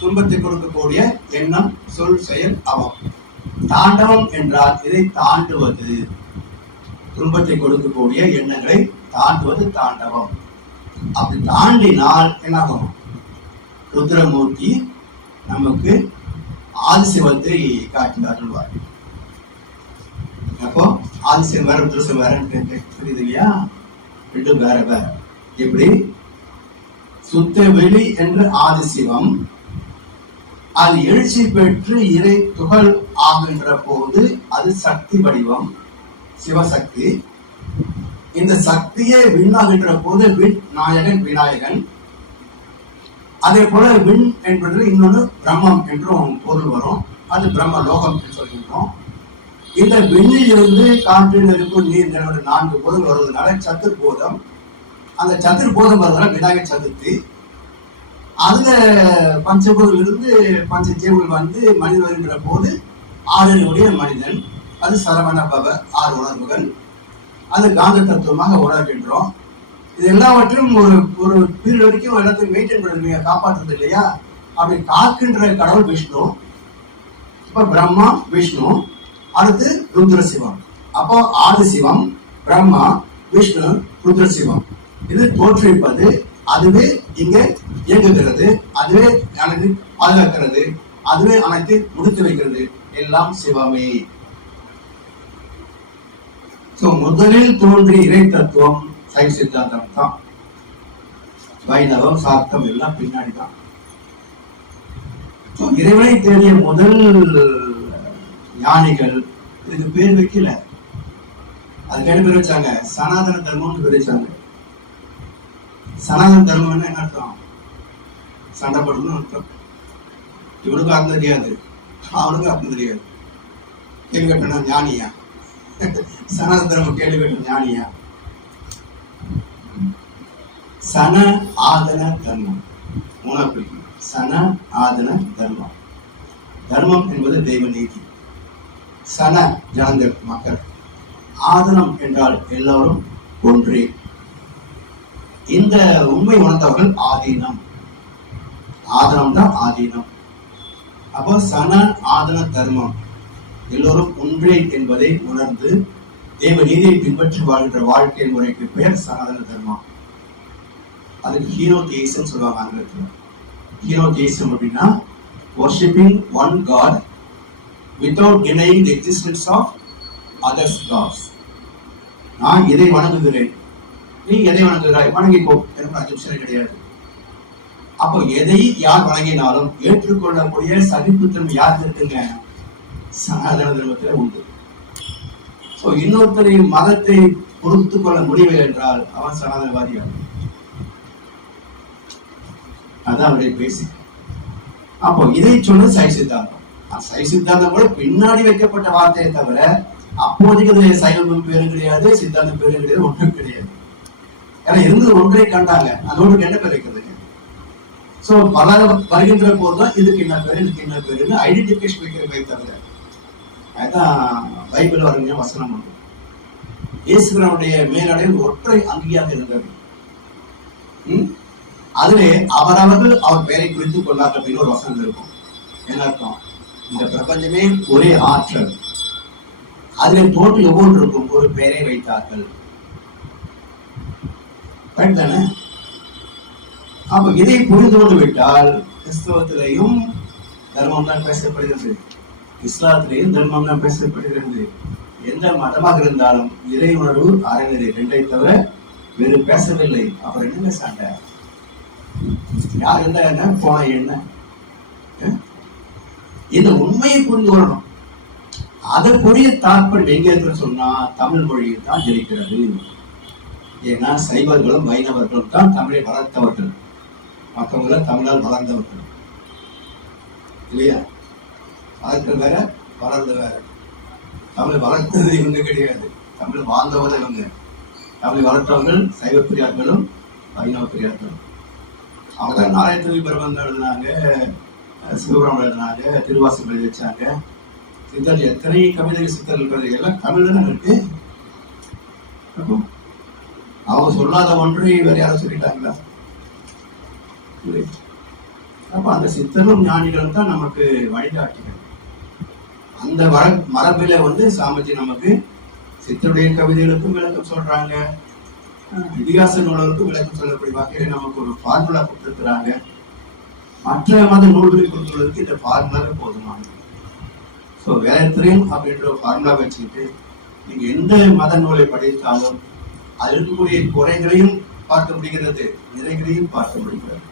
துன்பத்தை கொடுக்கக்கூடிய எண்ணம், சொல், செயல் அவம். தாண்டவம் என்றால் இதை தாண்டுவது, துன்பத்தை கொடுக்கக்கூடிய எண்ணங்களை தாண்டுவது தாண்டவம். அப்படி தாண்டினால் என்னாகும்? ருத்ரமூர்த்தி நமக்கு ஆதிசிவத்தை காட்டி அருள்வார். அப்போ ஆதிசிவம் வேற ருத்ரசிவம் வேற புரியுது இல்லையா? ரெண்டும் வேற வேற. எப்படி சுத்த வெளி என்று ஆதிசிவம் அது எழுச்சி பெற்று இறை துகள் ஆகின்ற போது அது சக்தி வடிவம், சிவசக்தி. இந்த சக்தியே விண்ணாகின்ற போது விண் நாயகன் விநாயகன். அதே போல விண் என்பது இன்னொன்று பிரம்மம் என்றும் பொருள் வரும். அது பிரம்ம லோகம் என்று சொல்கின்றோம். இந்த விண்ணில் இருந்து காற்றில் இருக்கும் நீர் நிலவோட 4 போதம் வருவதனால சத்துர்போதம். அந்த சத்துர்போதம் வருவதனால விநாயகர் சதுர்த்தி. அதுல பஞ்சபூதம் இருந்து பஞ்ச ஜீவங்கள் வந்து மனிதன் வருகின்ற போது 6 மனிதன். அது சரவண பவ 6 உணர்வுகள். அது காந்த தத்துவமாக உணர்கின்றோம். இது எல்லாவற்றும் ஒரு பீரியட் வரைக்கும் எல்லாத்தையும் மெயின்டைன் பண்ணுறீங்க, காப்பாற்றுறது இல்லையா? அப்படி காக்கின்ற கடவுள் விஷ்ணு. இப்ப பிரம்மா விஷ்ணு, அடுத்து ருத்ரசிவம். அப்போ ஆதிசிவம், பிரம்மா, விஷ்ணு, ருத்ரசிவம். இது தோற்றுவிப்பது, அதுவே இங்க இயங்குகிறது, அதுவே அனைத்து பாதுகாக்கிறது, அதுவே அனைத்து முடித்து வைக்கிறது. எல்லாம் சிவமே. முதலில் தோன்றிய இறை தத்துவம் சைவ சித்தாந்தம் தான். வைணவம், சாக்தம் எல்லாம் பின்னாடி தான். இறைவனை தேடிய முதல் ஞானிகள் இதுக்கு பேர் வைக்கல. அதுக்கு என்ன பேர் வச்சாங்க? சனாதன தர்மம்னு பேர் வச்சாங்க. சனாதன தர்மம்னா என்ன அர்த்தம்? சண்டை போடணும்னு அர்த்தம். இவனுக்கு அர்த்தம் தெரியாது, அவனுக்கு அர்த்தம் தெரியாது. கேள்வி கேட்டா ஞானியா? சனாதன தர்மம் கேள்வி கேட்ட ஞானியா? சன ஆதன தர்மம் மூணாவது. சன ஆதன தர்மம். தர்மம் என்பது தெய்வ நீதி. சன ஜனங்கள் மக்கள், ஆதனம் என்றால் எல்லோரும் ஒன்றே. இந்த உண்மை உணர்ந்தவர்கள் ஆதீனம். ஆதனம் தான் ஆதீனம். அப்போ சன ஆதன தர்மம், எல்லோரும் ஒன்றே என்பதை உணர்ந்து தெய்வ நீதியை பின்பற்றி வாழ்கின்ற வாழ்க்கை முறைக்கு பெயர் சனாதன தர்மம். அதுக்கு ஹீனோதீசம் சொல்லுவாங்க ஆங்கிலத்தில். ஹீனோதீசம் அப்படின்னா worshiping one God without denying the existence of others gods. நான் எதை வணங்குகிறேன், நீ எதை வணங்குகிறாய், வணங்கிக்கோ, எனக்கு அஜெப்ஷன் கிடையாது. அப்போ எதை யார் வணங்கினாலும் ஏற்றுக்கொள்ளக்கூடிய சகிப்புத்தன்மை யாருக்கு இருக்குங்க? சனாதன தர்மத்தில் உண்டு. இன்னொருத்தரை மதத்தை பொறுத்து கொள்ள முடியவில்லை என்றால் அவன் சனாதனவாதியாகும். அதான் அவருடைய பேசிக். அப்போ இதை சொன்னது சைவ சித்தாந்தம். சைவ சித்தாந்தம் கூட பின்னாடி வைக்கப்பட்ட வார்த்தையை தவிர அப்போதைக்கு சைவம் பேரும் கிடையாது, சித்தாந்தம் பேரும் கிடையாது, ஒன்றும் கிடையாது. ஏன்னா இருந்தது ஒன்றை கண்டாங்க, அந்த ஒன்றுக்கு என்ன பேர் வைக்கிறதுங்க? சோ பல வருகின்ற போதுதான் இதுக்கு என்ன பேரு, இதுக்கு என்ன பேருன்னு ஐடென்டிபிகேஷன் வைக்கிறதை தவிர. அதுதான் பைபிள் வருங்க வசனம் உண்டு. இயேசுடைய மேலாடை ஒற்றை அங்கியாக இருந்தது. அதிலே அவரவர்கள் அவர் பெயரை குறித்துக் கொண்டார்கள் அப்படின்னு ஒரு வசனம் இருக்கும். என்ன அர்த்தம்? இந்த பிரபஞ்சமே ஒரே ஆற்றல். அதில் தோற்று ஒவ்வொன்றுக்கும் ஒரு பெயரை வைத்தார்கள். தானே? அப்ப இதை புரிந்து கொண்டு விட்டால் கிறிஸ்தவத்திலையும் தர்மம் தான் பேசப்படுகிறது, இஸ்லாத்திலையும் தர்மம் தான் பேசப்படுகிறது. எந்த மதமாக இருந்தாலும் இறை உணர்வு அறநெறி ரெண்டை தவிர வேறு பேசவில்லை. அப்புறம் என்ன பேசாங்க? யார் இருந்தா என்ன, போன என்ன? இந்த உண்மையை புரிந்து கொள்ளணும். அதற்குரிய தாற்பயம் எங்க இருக்கிற சொன்னா தமிழ் மொழியில் தான் இருக்கிறது. ஏன்னா சைவர்களும் வைணவர்களும் தான் தமிழை வளர்த்தவர்கள், மற்றவங்கள தமிழால் வளர்ந்தவர்கள் இல்லையா? வளர்க்க வேற, வளர்ந்த வேற. தமிழ் வளர்த்தது இவங்க கிடையாது, தமிழ் வாழ்ந்தவர்கள் இவங்க. தமிழை வளர்த்தவர்கள் சைவ பெரியார்களும் வைணவ பெரியார்களும். அவங்க தான் நாராயணத்துவி பிரபந்தம் எழுதினாங்க, சிவபுரம் எழுதினாங்க, திருவாசகம் எழுதி வச்சாங்க. சித்தர் எத்தனை கவிதை சித்தர்கள் எல்லாம் தமிழ் தான் இருக்கு. அவங்க சொல்லாத ஒன்றை வேற யாரும் சொல்லிட்டாங்களா? அப்ப அந்த சித்தரும் ஞானிகளும் தான் நமக்கு வழிகாட்டிகள். அந்த மரபில சாமிஜி நமக்கு சித்தருடைய கவிதைகளுக்கும் விளக்கம் சொல்றாங்க, இதிகாச நூல்களுக்கும் விளக்கம் சொல்லக்கூடிய வகையில நமக்கு ஒரு ஃபார்முலா கொடுத்துருக்குறாங்க. மற்ற மத நூல்களை கொடுத்துள்ளதுக்கு இந்த ஃபார்முலாவே போதுமானது. ஸோ வேதத்திலையும் அப்படின்ற ஒரு ஃபார்முலா வச்சுக்கிட்டு நீங்க எந்த மத நூலை படித்தாலும் அது இருக்கக்கூடிய குறைகளையும் பார்க்க முடிகிறது, நிறைகளையும் பார்க்க முடிகிறது.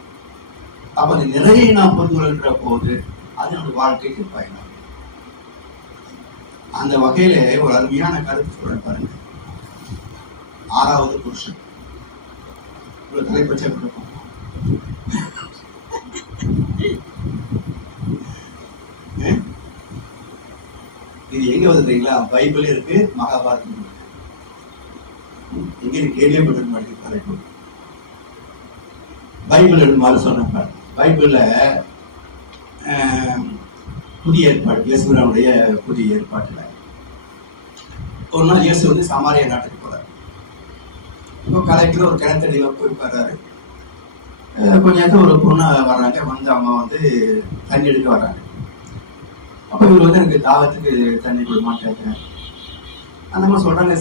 அப்ப அந்த நிறையை நாம் புரிந்து கொள்கிற போது அது நம்ம வாழ்க்கைக்கு பயணம். அந்த வகையில ஒரு அருமையான கருத்து சொல்ற பாருங்க. 6வது புருஷன் ஒரு தலைப்பட்ச கொடுப்போம். இது எங்க வந்து தெரியுங்களா? பைபிள் இருக்கு, மகாபாரதம் இருக்கு. எங்க கேள்விப்பட்டிருக்க மாட்டேங்குது. பைபிள் எழுதுமாறு சொன்ன பைபிள்ல புதிய ஏற்பாடு, இயேசுடைய புதிய ஏற்பாட்டுல ஒரு நாள் இயேசு சமாரியா நாட்டுக்கு போறாரு. இப்போ கலெக்டர் ஒரு கிணத்தடியில போய் பாடுறாரு. கொஞ்ச நேரத்தில் ஒரு பொண்ணு வர்றாங்க, அம்மா தண்ணி எடுக்க வர்றாங்க. அப்போ இவர் எனக்கு தாகத்துக்கு தண்ணி கொடுமான்னு கேட்கிறேன். அந்த மாதிரி சொல்றாங்க,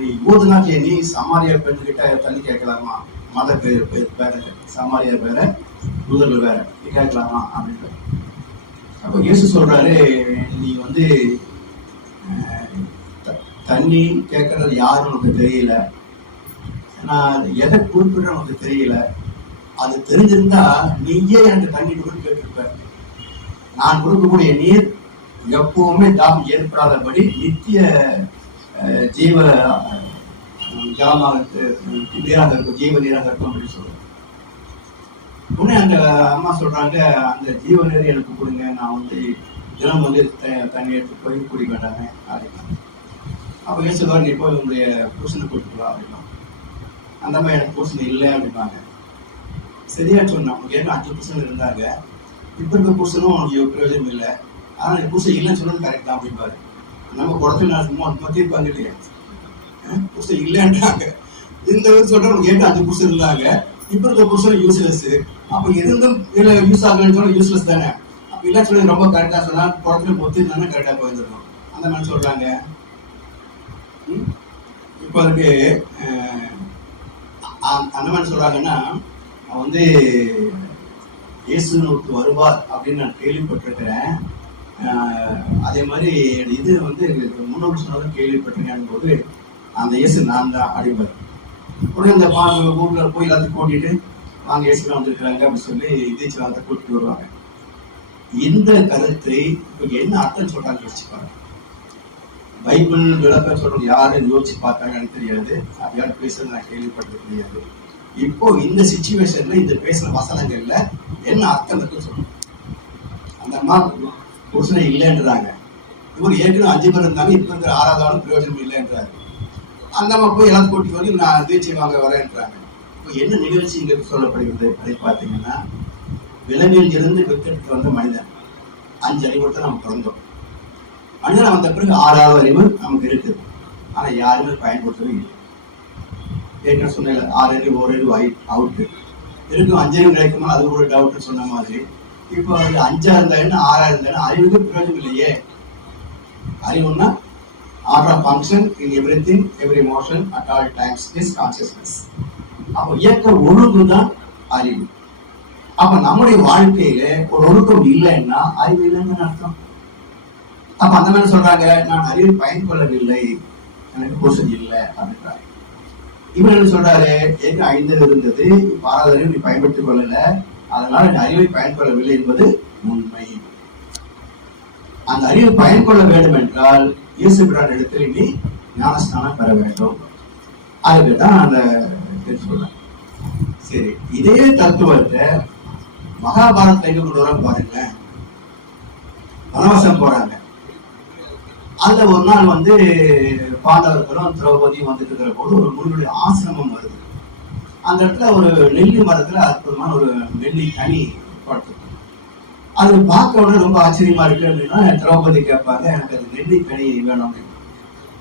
நீ யூதனாக்கிய நீ சமாரியா பெண்கிட்ட தண்ணி கேட்கலாமா? மத பேர் வேற, சமாரியா வேற, யூதர்கள் வேற, நீ கேட்கலாமா அப்படின்ற. அப்போ இயேசு சொல்றாரு, நீ தண்ணி கேட்கறது யாரும் உனக்கு தெரியல, நான் எதை குறிப்பிட உனக்கு தெரியல. அது தெரிஞ்சிருந்தா நீயே எனக்கு தண்ணி கொடுன்னு கேட்டிருப்ப. நான் கொடுக்கக்கூடிய நீர் எப்பவுமே தாகம் ஏற்படாதபடி நித்திய ஜீவ ஜலமாக நீராக இருக்கும், ஜீவ நீராக இருக்கும் அப்படின்னு சொல்றேன். உடனே அந்த அம்மா சொல்றாங்க, அந்த ஜீவ நீரை எனக்கு கொடுங்க, நான் தினம் தண்ணி எடுத்து போய் குடிக்க வேண்டாமே அப்படின்னா. அப்போ ஏசுவார், நீ போய் உங்களுடைய புருஷனை கூட்டிட்டு வா அப்படின்னா. அந்த மாதிரி எனக்கு புருஷன் இல்லை அப்படின்னாங்க. சரியா சொன்னா, உங்களுக்கு ஏன்னா 5 புருஷன் இருந்தாங்க, இப்ப இருக்க புருஷனும் உனக்கு பிரயோஜனம் இல்லை, ஆனால் நீ புருஷன் இல்லைன்னு சொன்னது கரெக்ட் தான் அப்படின்பாரு. நம்ம குடத்துல நான் சும்மா மத்தியிருப்பாங்க இல்லையா, புருஷன் இல்லைன்றாங்க. இந்த சொல்ற உனக்கு ஏன்னா 5 புருஷன் இருந்தாங்க, இப்ப இருக்க புருஷன் யூஸ்லெஸ். அப்ப இருந்தும் யூஸ் ஆகலன்னு சொன்னா யூஸ்லெஸ் தானே. அப்ப இல்ல சொல்லி ரொம்ப கரெக்டா சொன்னா குடத்துல பொத்திருந்தானே கரெக்டா போயிருந்துடும். அந்த மாதிரி சொல்றாங்க. இப்போ அதுக்கு அந்த மாதிரி சொல்றாங்கன்னா, இயேசுனுக்கு வருவார் அப்படின்னு நான் கேள்விப்பட்டிருக்கிறேன். அதே மாதிரி இது முன்னோர் சொன்னதும் கேள்விப்பட்டிருக்கேன் போது அந்த இயேசு நான் தான் அப்படிம்பாரு. உடனே இந்த ஊர்ல போய் எல்லாத்தையும் கூட்டிட்டு வாங்க இயேசுலாம் வந்திருக்கிறாங்க அப்படின்னு சொல்லி இதேச்சலாத்தை கூட்டிட்டு வருவாங்க. இந்த கருத்தை இப்ப என்ன அர்த்தம் சொல்றாங்க யோசிச்சுப்பாங்க. பைபிள் விளக்கம் சொல்றது யாருன்னு யோசிச்சு பார்த்தாங்கன்னு தெரியாது, அது யாரும் பேசுறது நான் கேள்விப்பட்டது கிடையாது. இப்போ இந்த சிச்சுவேஷன்ல இந்த பேசுற வசனங்கள்ல என்ன அர்த்தம் இருக்குன்னு சொல்லணும். அந்த அம்மா புருஷனை இல்லைன்றாங்க, இவர் ஏற்கனவே 5 பேர் இருந்தாங்க, இப்ப இருக்கிற 6வது பிரயோஜனம் இல்லைன்றாரு. அந்த அம்மா போய் எல்லாத்தையும் கூட்டிட்டு வந்து நான் தீட்சை வாங்க வரேன்றாங்க. இப்போ என்ன நிகழ்ச்சி இங்க சொல்லப்படுகிறது அதை பார்த்தீங்கன்னா, விலங்கில் இருந்து விக்கெட்டு வந்த மனிதன் 5 அறிவுறுத்த நம்ம பிறந்தோம். மனிதன் வந்த பிறகு 6வது அறிவு நமக்கு இருக்குது, ஆனா யாருமே பயன்படுத்தவே இல்லை. ஏற்கனவே சொன்ன 6 அறிவு 1 அறிவு அவுட்டு இருக்கும், 5 அறிவு கிடைக்குமா அது ஒரு டவுட் சொன்ன மாதிரி இப்போ 5 இருந்தா என்ன 6 இருந்தா என்ன, அறிவுக்கு பிரயோஜனம் இல்லையே. அறிவுன்னா order of function in everything every motion at all times is consciousness. அப்போ இயக்க ஒழுங்கு தான் அறிவு. அப்ப நம்முடைய வாழ்க்கையில ஒரு ஒழுக்கம் இல்லைன்னா அறிவு இல்லைன்னு அர்த்தம். அப்ப அந்த மாதிரி சொல்றாங்க, நான் அறிவை பயன் கொள்ளவில்லை, எனக்கு கோஷம் இல்லை அப்படின்றாங்க. இவர் என்ன சொல்றாரு, எனக்கு 5 இருந்தது, 6வது அறிவு நீ பயன்படுத்திக் கொள்ளல, அதனால என் அறிவை பயன் கொள்ளவில்லை என்பது உண்மை. அந்த அறிவை பயன் கொள்ள வேண்டும் என்றால் இயேசு பிரான் இடத்தில் நீ ஞானஸ்தானம் பெற வேண்டும். அதுக்குதான் அந்த சொல்றேன். சரி, இதே தத்துவத்தை மகாபாரதத்தை எங்க கொண்டு வர பாருங்க. வனவாசம் போறாங்க. அந்த ஒரு நாள் பாண்டவர்களும் திரௌபதியும் வந்துட்டு இருக்கிற போது ஒரு முனிவருடைய ஆசிரமம் வருது. அந்த இடத்துல ஒரு நெல்லி மரத்துல அற்புதமான ஒரு நெல்லி கனி படுத்து. அது பார்க்க உடனே ரொம்ப ஆச்சரியமா இருக்கு அப்படின்னா திரௌபதி கேட்பாங்க, எனக்கு அது நெல்லி கனி வேணும் அப்படின்னு.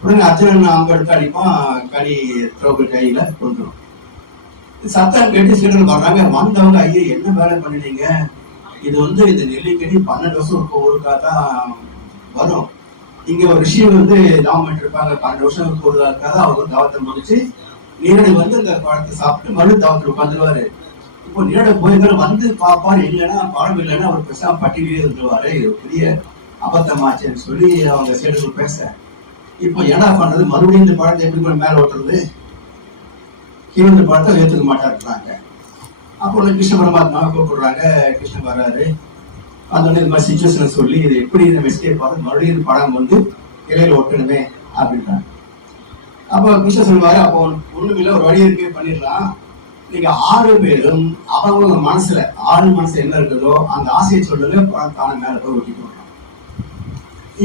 உடனே அர்ஜுனன் அவங்க எடுத்து அடிப்பான், கனி திரௌபதி கையில கொண்டுரும். சத்தம் கேட்டு சீடர்கள் வர்றாங்க. வந்தவங்க, ஐயா என்ன வேலை பண்ணினீங்க, இது இந்த நெல்லிக்கனி 12 வருஷம் ஒருக்காதான் வரும். இங்க ஒரு ரிஷியம் தவம் இருப்பாங்க, 12 வருஷம் ஒருக்காக அவங்க தவத்தை முடிச்சு நீரடி இந்த பழத்தை சாப்பிட்டு மறு தவத்தில் உட்காந்துருவாரு. இப்போ நீரட போயிருந்தாலும் பாப்பாரு, இல்லைன்னா பழம் இல்லைன்னா அவர் பேசாம பட்டியலே இருந்துருவாரு. பெரிய அபத்தமாச்சுன்னு சொல்லி அவங்க சீடர்கள் பேச, இப்போ என்ன பண்றது, மறுபடியும் இந்த பழத்தை எப்படி மேல ஓட்டுறது, கீழே பழத்தை ஏற்றுக்க மாட்டாருறாங்க. அப்போ கிருஷ்ண பரமாத்மாவை கூப்பிடுறாங்க. கிருஷ்ணன் வர்றாரு. அந்த இந்த மாதிரி சிச்சுவேஷனை சொல்லி இது எப்படி நம்ம எஸ்கேப் ஆகுது, மறுபடியும் படம் இலையில ஒட்டணுமே அப்படின்றாங்க. அப்போ கிருஷ்ணன் சொல்லுவாரு, அப்போ ஒண்ணுமில்ல, ஒரு வழி இருக்கே, பண்ணிடலாம். நீங்க 6 பேரும் அவங்க மனசுல 6 மனசு என்ன இருக்குதோ அந்த ஆசையை சொல்லுங்க, தானே மேல போய் ஒட்டி போடுறோம்.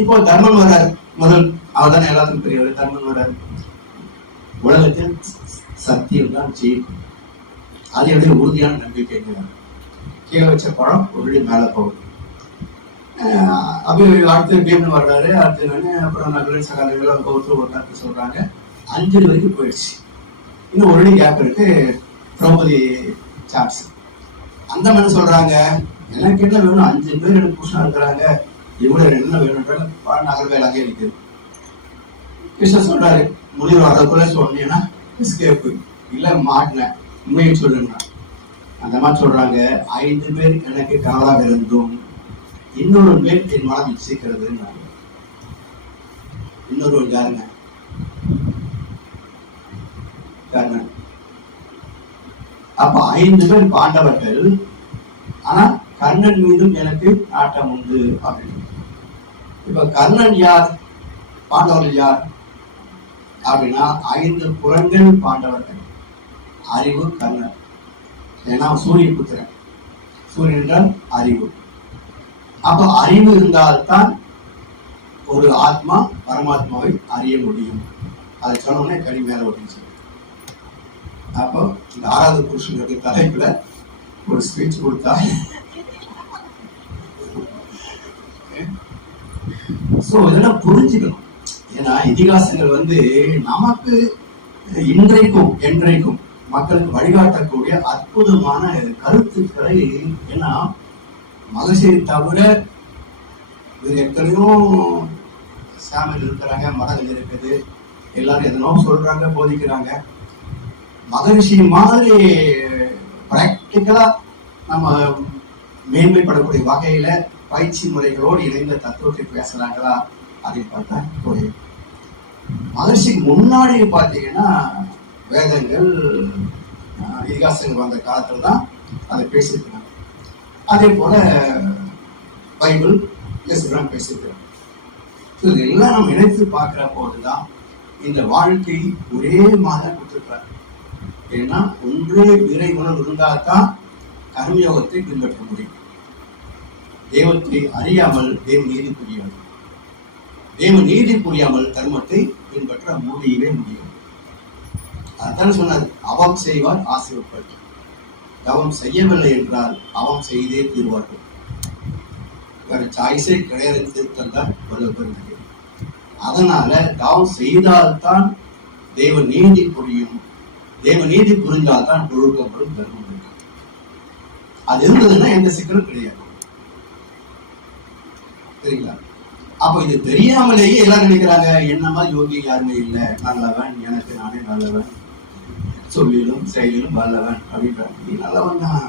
இப்போ தர்மன் வர்றாரு. முதல் அவர் தானே எல்லாத்துக்கும் பெரியவர். தர்மன் வர்றாரு. உலகத்தில் சத்தியம் தான் ஜெயிக்கும், அதோடைய உறுதியான நம்பிக்கை. கீழே வச்ச பழம் ஒரு மேல போகும். அப்படி அடுத்து பீமன் வர்றாரு. அடுத்து அப்புறம் நகரின் சகாதங்கள் ஒருத்தர் ஒரு கருத்து சொல்றாங்க. 5 வரைக்கும் போயிடுச்சு. இன்னும் ஒரு கேப் இருக்கு. திரௌபதி சான்ஸ். அந்த மாதிரி சொல்றாங்க, எனக்கு என்ன வேணும், 5 பேர் எனக்கு புருஷனா இருக்கிறாங்க, இவ்வளவு என்ன வேணும்ன்றாங்க. நகர்வேல் அங்கே இருக்குது. கிருஷ்ணன் சொல்றாரு, முடிவு அதற்குள்ள சொன்னீங்கன்னா எஸ்கேப்பு இல்ல மாட்டினேன், உண்மையை சொல்லுங்க. அந்த மாதிரி சொல்றாங்க, 5 பேர் எனக்கு கனவாக இருந்தும் இன்னொரு பேர் என் மனம் இச்சிக்கிறது. இன்னொரு யாருங்க, கர்ணன். அப்ப 5 பேர் பாண்டவர்கள், ஆனா கர்ணன் மீதும் எனக்கு நாட்டம் உண்டு அப்படின்னு. இப்ப கர்ணன் யார், பாண்டவர்கள் யார் அப்படின்னா 5 புறங்கள் பாண்டவர்கள். அறிவு கர்ணன், ஏன்னா சூரிய புத்திரன். சூரியன் என்றால் அறிவு. அப்ப அறிவு இருந்தால்தான் ஒரு ஆத்மா பரமாத்மாவை அறிய முடியும். அதை சொன்னோடனே கனி மேல ஓட்டிச்சு. அப்போ இந்த 6வது புருஷனுக்கு தலைப்புல ஒரு ஸ்பீச் கொடுத்தா, இதெல்லாம் புரிஞ்சுக்கணும். ஏன்னா இதிகாசங்கள் நமக்கு இன்றைக்கும் என்றைக்கும் மக்களுக்கு வழிகாட்டக்கூடிய அற்புதமான கருத்துக்களை, ஏன்னா மகர்ஷியை தவிர எத்தனையோ சாமிகள் இருக்கிறாங்க, மதங்கள் இருக்குது, எல்லாரும் எதனோ சொல்றாங்க, போதிக்கிறாங்க. மகரிஷி மாதிரி பிராக்டிக்கலா நம்ம மேன்மைப்படக்கூடிய வகையில பயிற்சி முறைகளோடு இணைந்த தத்துவத்தை பேசுறாங்களா அப்படின்னு பார்த்தா புரியும். மகர்ஷிக்கு முன்னாடி பார்த்தீங்கன்னா வேதங்கள் இதிகாசங்கள் வந்த காலத்துல தான் அதை பேசியிருக்கிறாங்க. அதே போல பைபிள் பேசியிருக்கிறாங்க. இதெல்லாம் நம்ம இணைத்து பார்க்கிற போதுதான் இந்த வாழ்க்கை ஒரே மாதிரி கொடுத்திருக்கிறார். ஏன்னா ஒன்றே இறை உணர்வு இருந்தால்தான் கர்மயோகத்தை பின்பற்ற முடியும். தெய்வத்தை அறியாமல் தெய்வ நீதி புரியாது. தெய்வ நீதி புரியாமல் தர்மத்தை பின்பற்ற முடியவே முடியும். அதான் சொன்னார், அவம் செய்வார் ஆசைப்பட்டு, தவம் செய்யவில்லை என்றால் அவம் செய்தே தீர்வார்கள். வேற சாய்ஸே கிடையாது, திருத்தந்தான் பெருந்தகை. அதனால தவம் செய்தால்தான் தெய்வ நீதி புரியும். தெய்வ நீதி புரிந்தால்தான் ஒழுக்கப்படும் தர்மம் இருக்கு. அது இருந்ததுன்னா எந்த சிக்கலும் கிடையாது. சரிங்களா? அப்ப இது தெரியாமலேயே எல்லாம் நினைக்கிறாங்க, என்ன மாதிரி யோகி யாருமே இல்லை, நல்லவன், எனக்கு நானே நல்லவன், சொல்லிலும் செயலிலும் வல்லவன் அப்படின்றாங்க. நீ நல்லவன் தான்,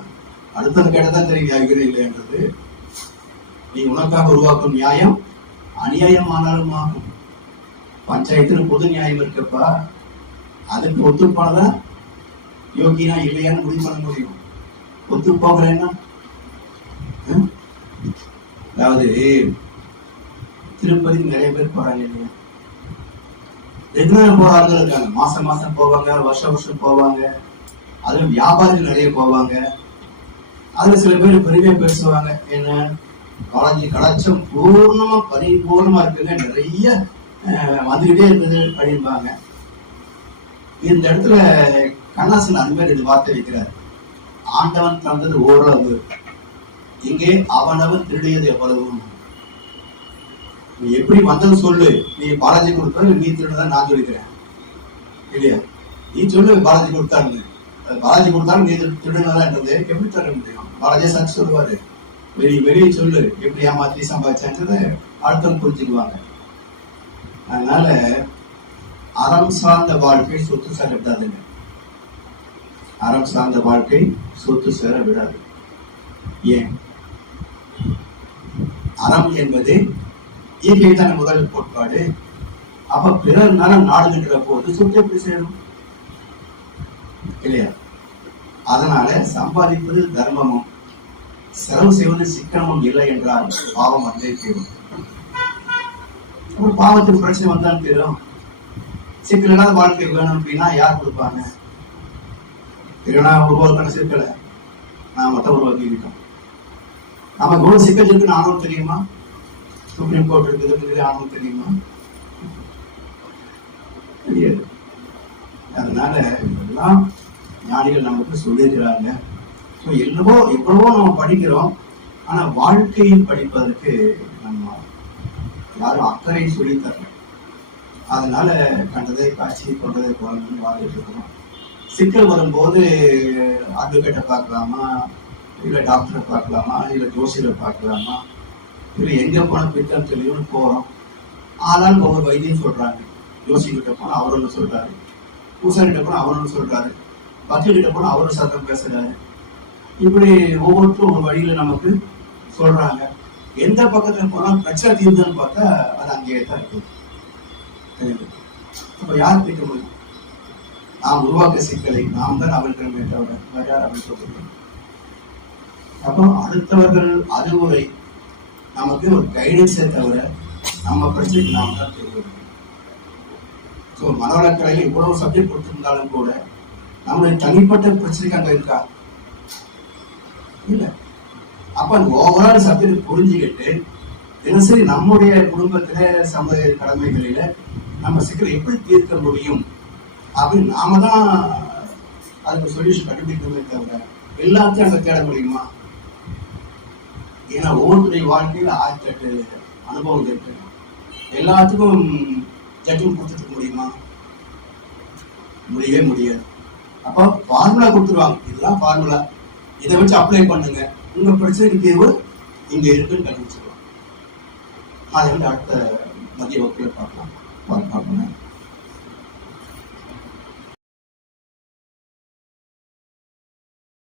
அடுத்தது கேட்டதான் தெரியும் யோகியரே இல்லைன்றது. நீ உனக்காக உருவாக்கும் நியாயம் அநியாயமானாலும் ஆகும். பஞ்சாயத்துல பொது நியாயம் இருக்கப்பா, அதுக்கு ஒத்துப்பானதான் யோகினா இல்லையான்னு முடிவு பண்ண முடியும். ஒத்து போகிறேன்னா, அதாவது திருப்பதி நிறைய பேர் போறாங்க இல்லையா, ரெகுலரா போற ஆளுகள் இருக்காங்க, மாசம் மாசம் போவாங்க, வருஷம் வருஷம் போவாங்க, அதுல வியாபாரிகள் நிறைய போவாங்க. அதுல சில பேர் பெருமையா பேசுவாங்க, என்ன பாலாஜி கடாட்சம் பூர்ணமா பரிபூர்ணமா இருக்குங்க, நிறைய வந்துகிட்டே இருக்குது அப்படின்பாங்க. இந்த இடத்துல கண்ணாசன் அந்த மாதிரி 2 வார்த்தை வைக்கிறார். ஆண்டவன் தந்தது ஓரளவு, இங்கே அவனவன் திருடியது எவ்வளவு. நீ எப்படி வந்தது சொல்லு, நீ பாலாஜி கொடுத்தாரு, நீ திருடுதான் நான் சொல்லிக்கிறேன் இல்லையா? நீ சொல்லு பாலாஜி கொடுத்தாருன்னு, பாலாஜி கொடுத்தாலும் நீ திருடுனதான்றது எப்படி தர முடியும்? பாலாஜி சாட்சி சொல்லுவாரு, வெளியே சொல்லு எப்படி ஏமாத்தி சம்பாதிச்சான்றத அடுத்தவங்க புரிஞ்சுக்குவாங்க. அதனால அறம் சார்ந்த வாழ்க்கை சொத்து சேர விடாதுங்க. அறம் சார்ந்த வாழ்க்கை சொத்து சேர விடாது. ஏன்? அறம் என்பது இயற்கைக்கான முதல் கோட்பாடு. அப்ப பிறர் நலம் நாடுகின்ற போது சொத்து எப்படி சேரும் இல்லையா? அதனால சம்பாதிப்பது தர்மமும் செலவு செய்வது சிக்கனமும் இல்லை என்றால் பாவம் வந்தே தீரும். அப்புறம் பாவத்துக்கு பிரச்சனை வந்தாலும் தீரும். சிக்கலான வாழ்க்கை வேணும் அப்படின்னா யார் கொடுப்பாங்க? திருநா உருவாக்கான சிக்கலை நான் மட்டும் உருவாக்கிக்கிட்டோம். நமக்கு எவ்வளவு சிக்கல் இருக்குன்னு ஆணும் தெரியுமா? சுப்ரீம் கோர்ட் இருக்குது ஆணும் தெரியுமா? தெரியாது. அதனால இதெல்லாம் ஞானிகள் நமக்கு சொல்லியிருக்கிறாங்க. எவ்வளவோ நம்ம படிக்கிறோம், ஆனா வாழ்க்கையை படிப்பதற்கு நம்ம யாரும் அக்கறை சொல்லி தரல. அதனால கண்டதை காட்சி கொண்டதை போலன்னு வாழ்ந்துட்டு இருக்கிறோம். சிக்கல் வரும்போது அட்வொகேட்டை பார்க்கலாமா, இல்ல டாக்டரை பார்க்கலாமா, இல்ல ஜோசியரை பார்க்கலாமா, இல்ல எங்க போன பித்தம் தெரியும்னு போறோம். ஆனாலும் ஒவ்வொரு வைத்தியம் சொல்றாங்க. ஜோசிக்கிட்ட போனா அவர் ஒன்று சொல்றாரு, பூசாரிகிட்ட போனா அவர் ஒன்று சொல்றாரு, வக்கீல்கிட்ட போனா அவரு சத்தம் பேசுறாரு. இப்படி ஒவ்வொருத்தரும் ஒரு வழியில நமக்கு சொல்றாங்க. எந்த பக்கத்துல போனா பிரச்சனை தீர்வுன்னு பார்த்தா அது அங்கேயே தான் இருக்குது. அப்ப யார் தீர்க்க முடியும்? நாம் உருவாக்க சிக்கலை நாம் தான் அவர்களுமே தவிர வேற யார் அமைக்க முடியும்? அப்போ அடுத்தவர்கள் அறிவுரை நமக்கு ஒரு கைடன்ஸே தவிர நம்ம பிரச்சனைக்கு நாம் தான் தெரியும். ஸோ மனவளக்கலையில் இவ்வளவு சப்ஜெக்ட் கொடுத்திருந்தாலும் கூட நம்மளுடைய தனிப்பட்ட பிரச்சனைக்கு அங்க இருக்கா? இல்ல. அப்ப அந்த ஓவரால் சப்ஜெக்ட் புரிஞ்சுக்கிட்டு தினசரி நம்முடைய குடும்பத்தில சமுதாய கடமைகளில நம்ம சிக்கலை எப்படி தீர்க்க முடியும் அப்படின்னு நாம தான் அதுக்கு சொல்யூஷன் கண்டுபிடிக்கணுமே தவிர எல்லாத்தையும் அங்க தேட முடியுமா? ஏன்னா ஒவ்வொருத்தருடைய வாழ்க்கையில 1008 அனுபவம் இருக்கு. எல்லாத்துக்கும் ஜட்ஜ்மெண்ட் கொடுத்துட்டு முடியுமா? முடியவே முடியாது. அப்போ ஃபார்முலா கொடுத்துருவாங்க, இதுதான் ஃபார்முலா, இதை வச்சு அப்ளை பண்ணுங்க, உங்க பிரச்சனைக்கு தீர்வு இங்க இருக்குன்னு கண்டுபிடிச்சிருவாங்க. அதை வந்து அடுத்த மதிய வகுப்புல பார்க்கலாம்.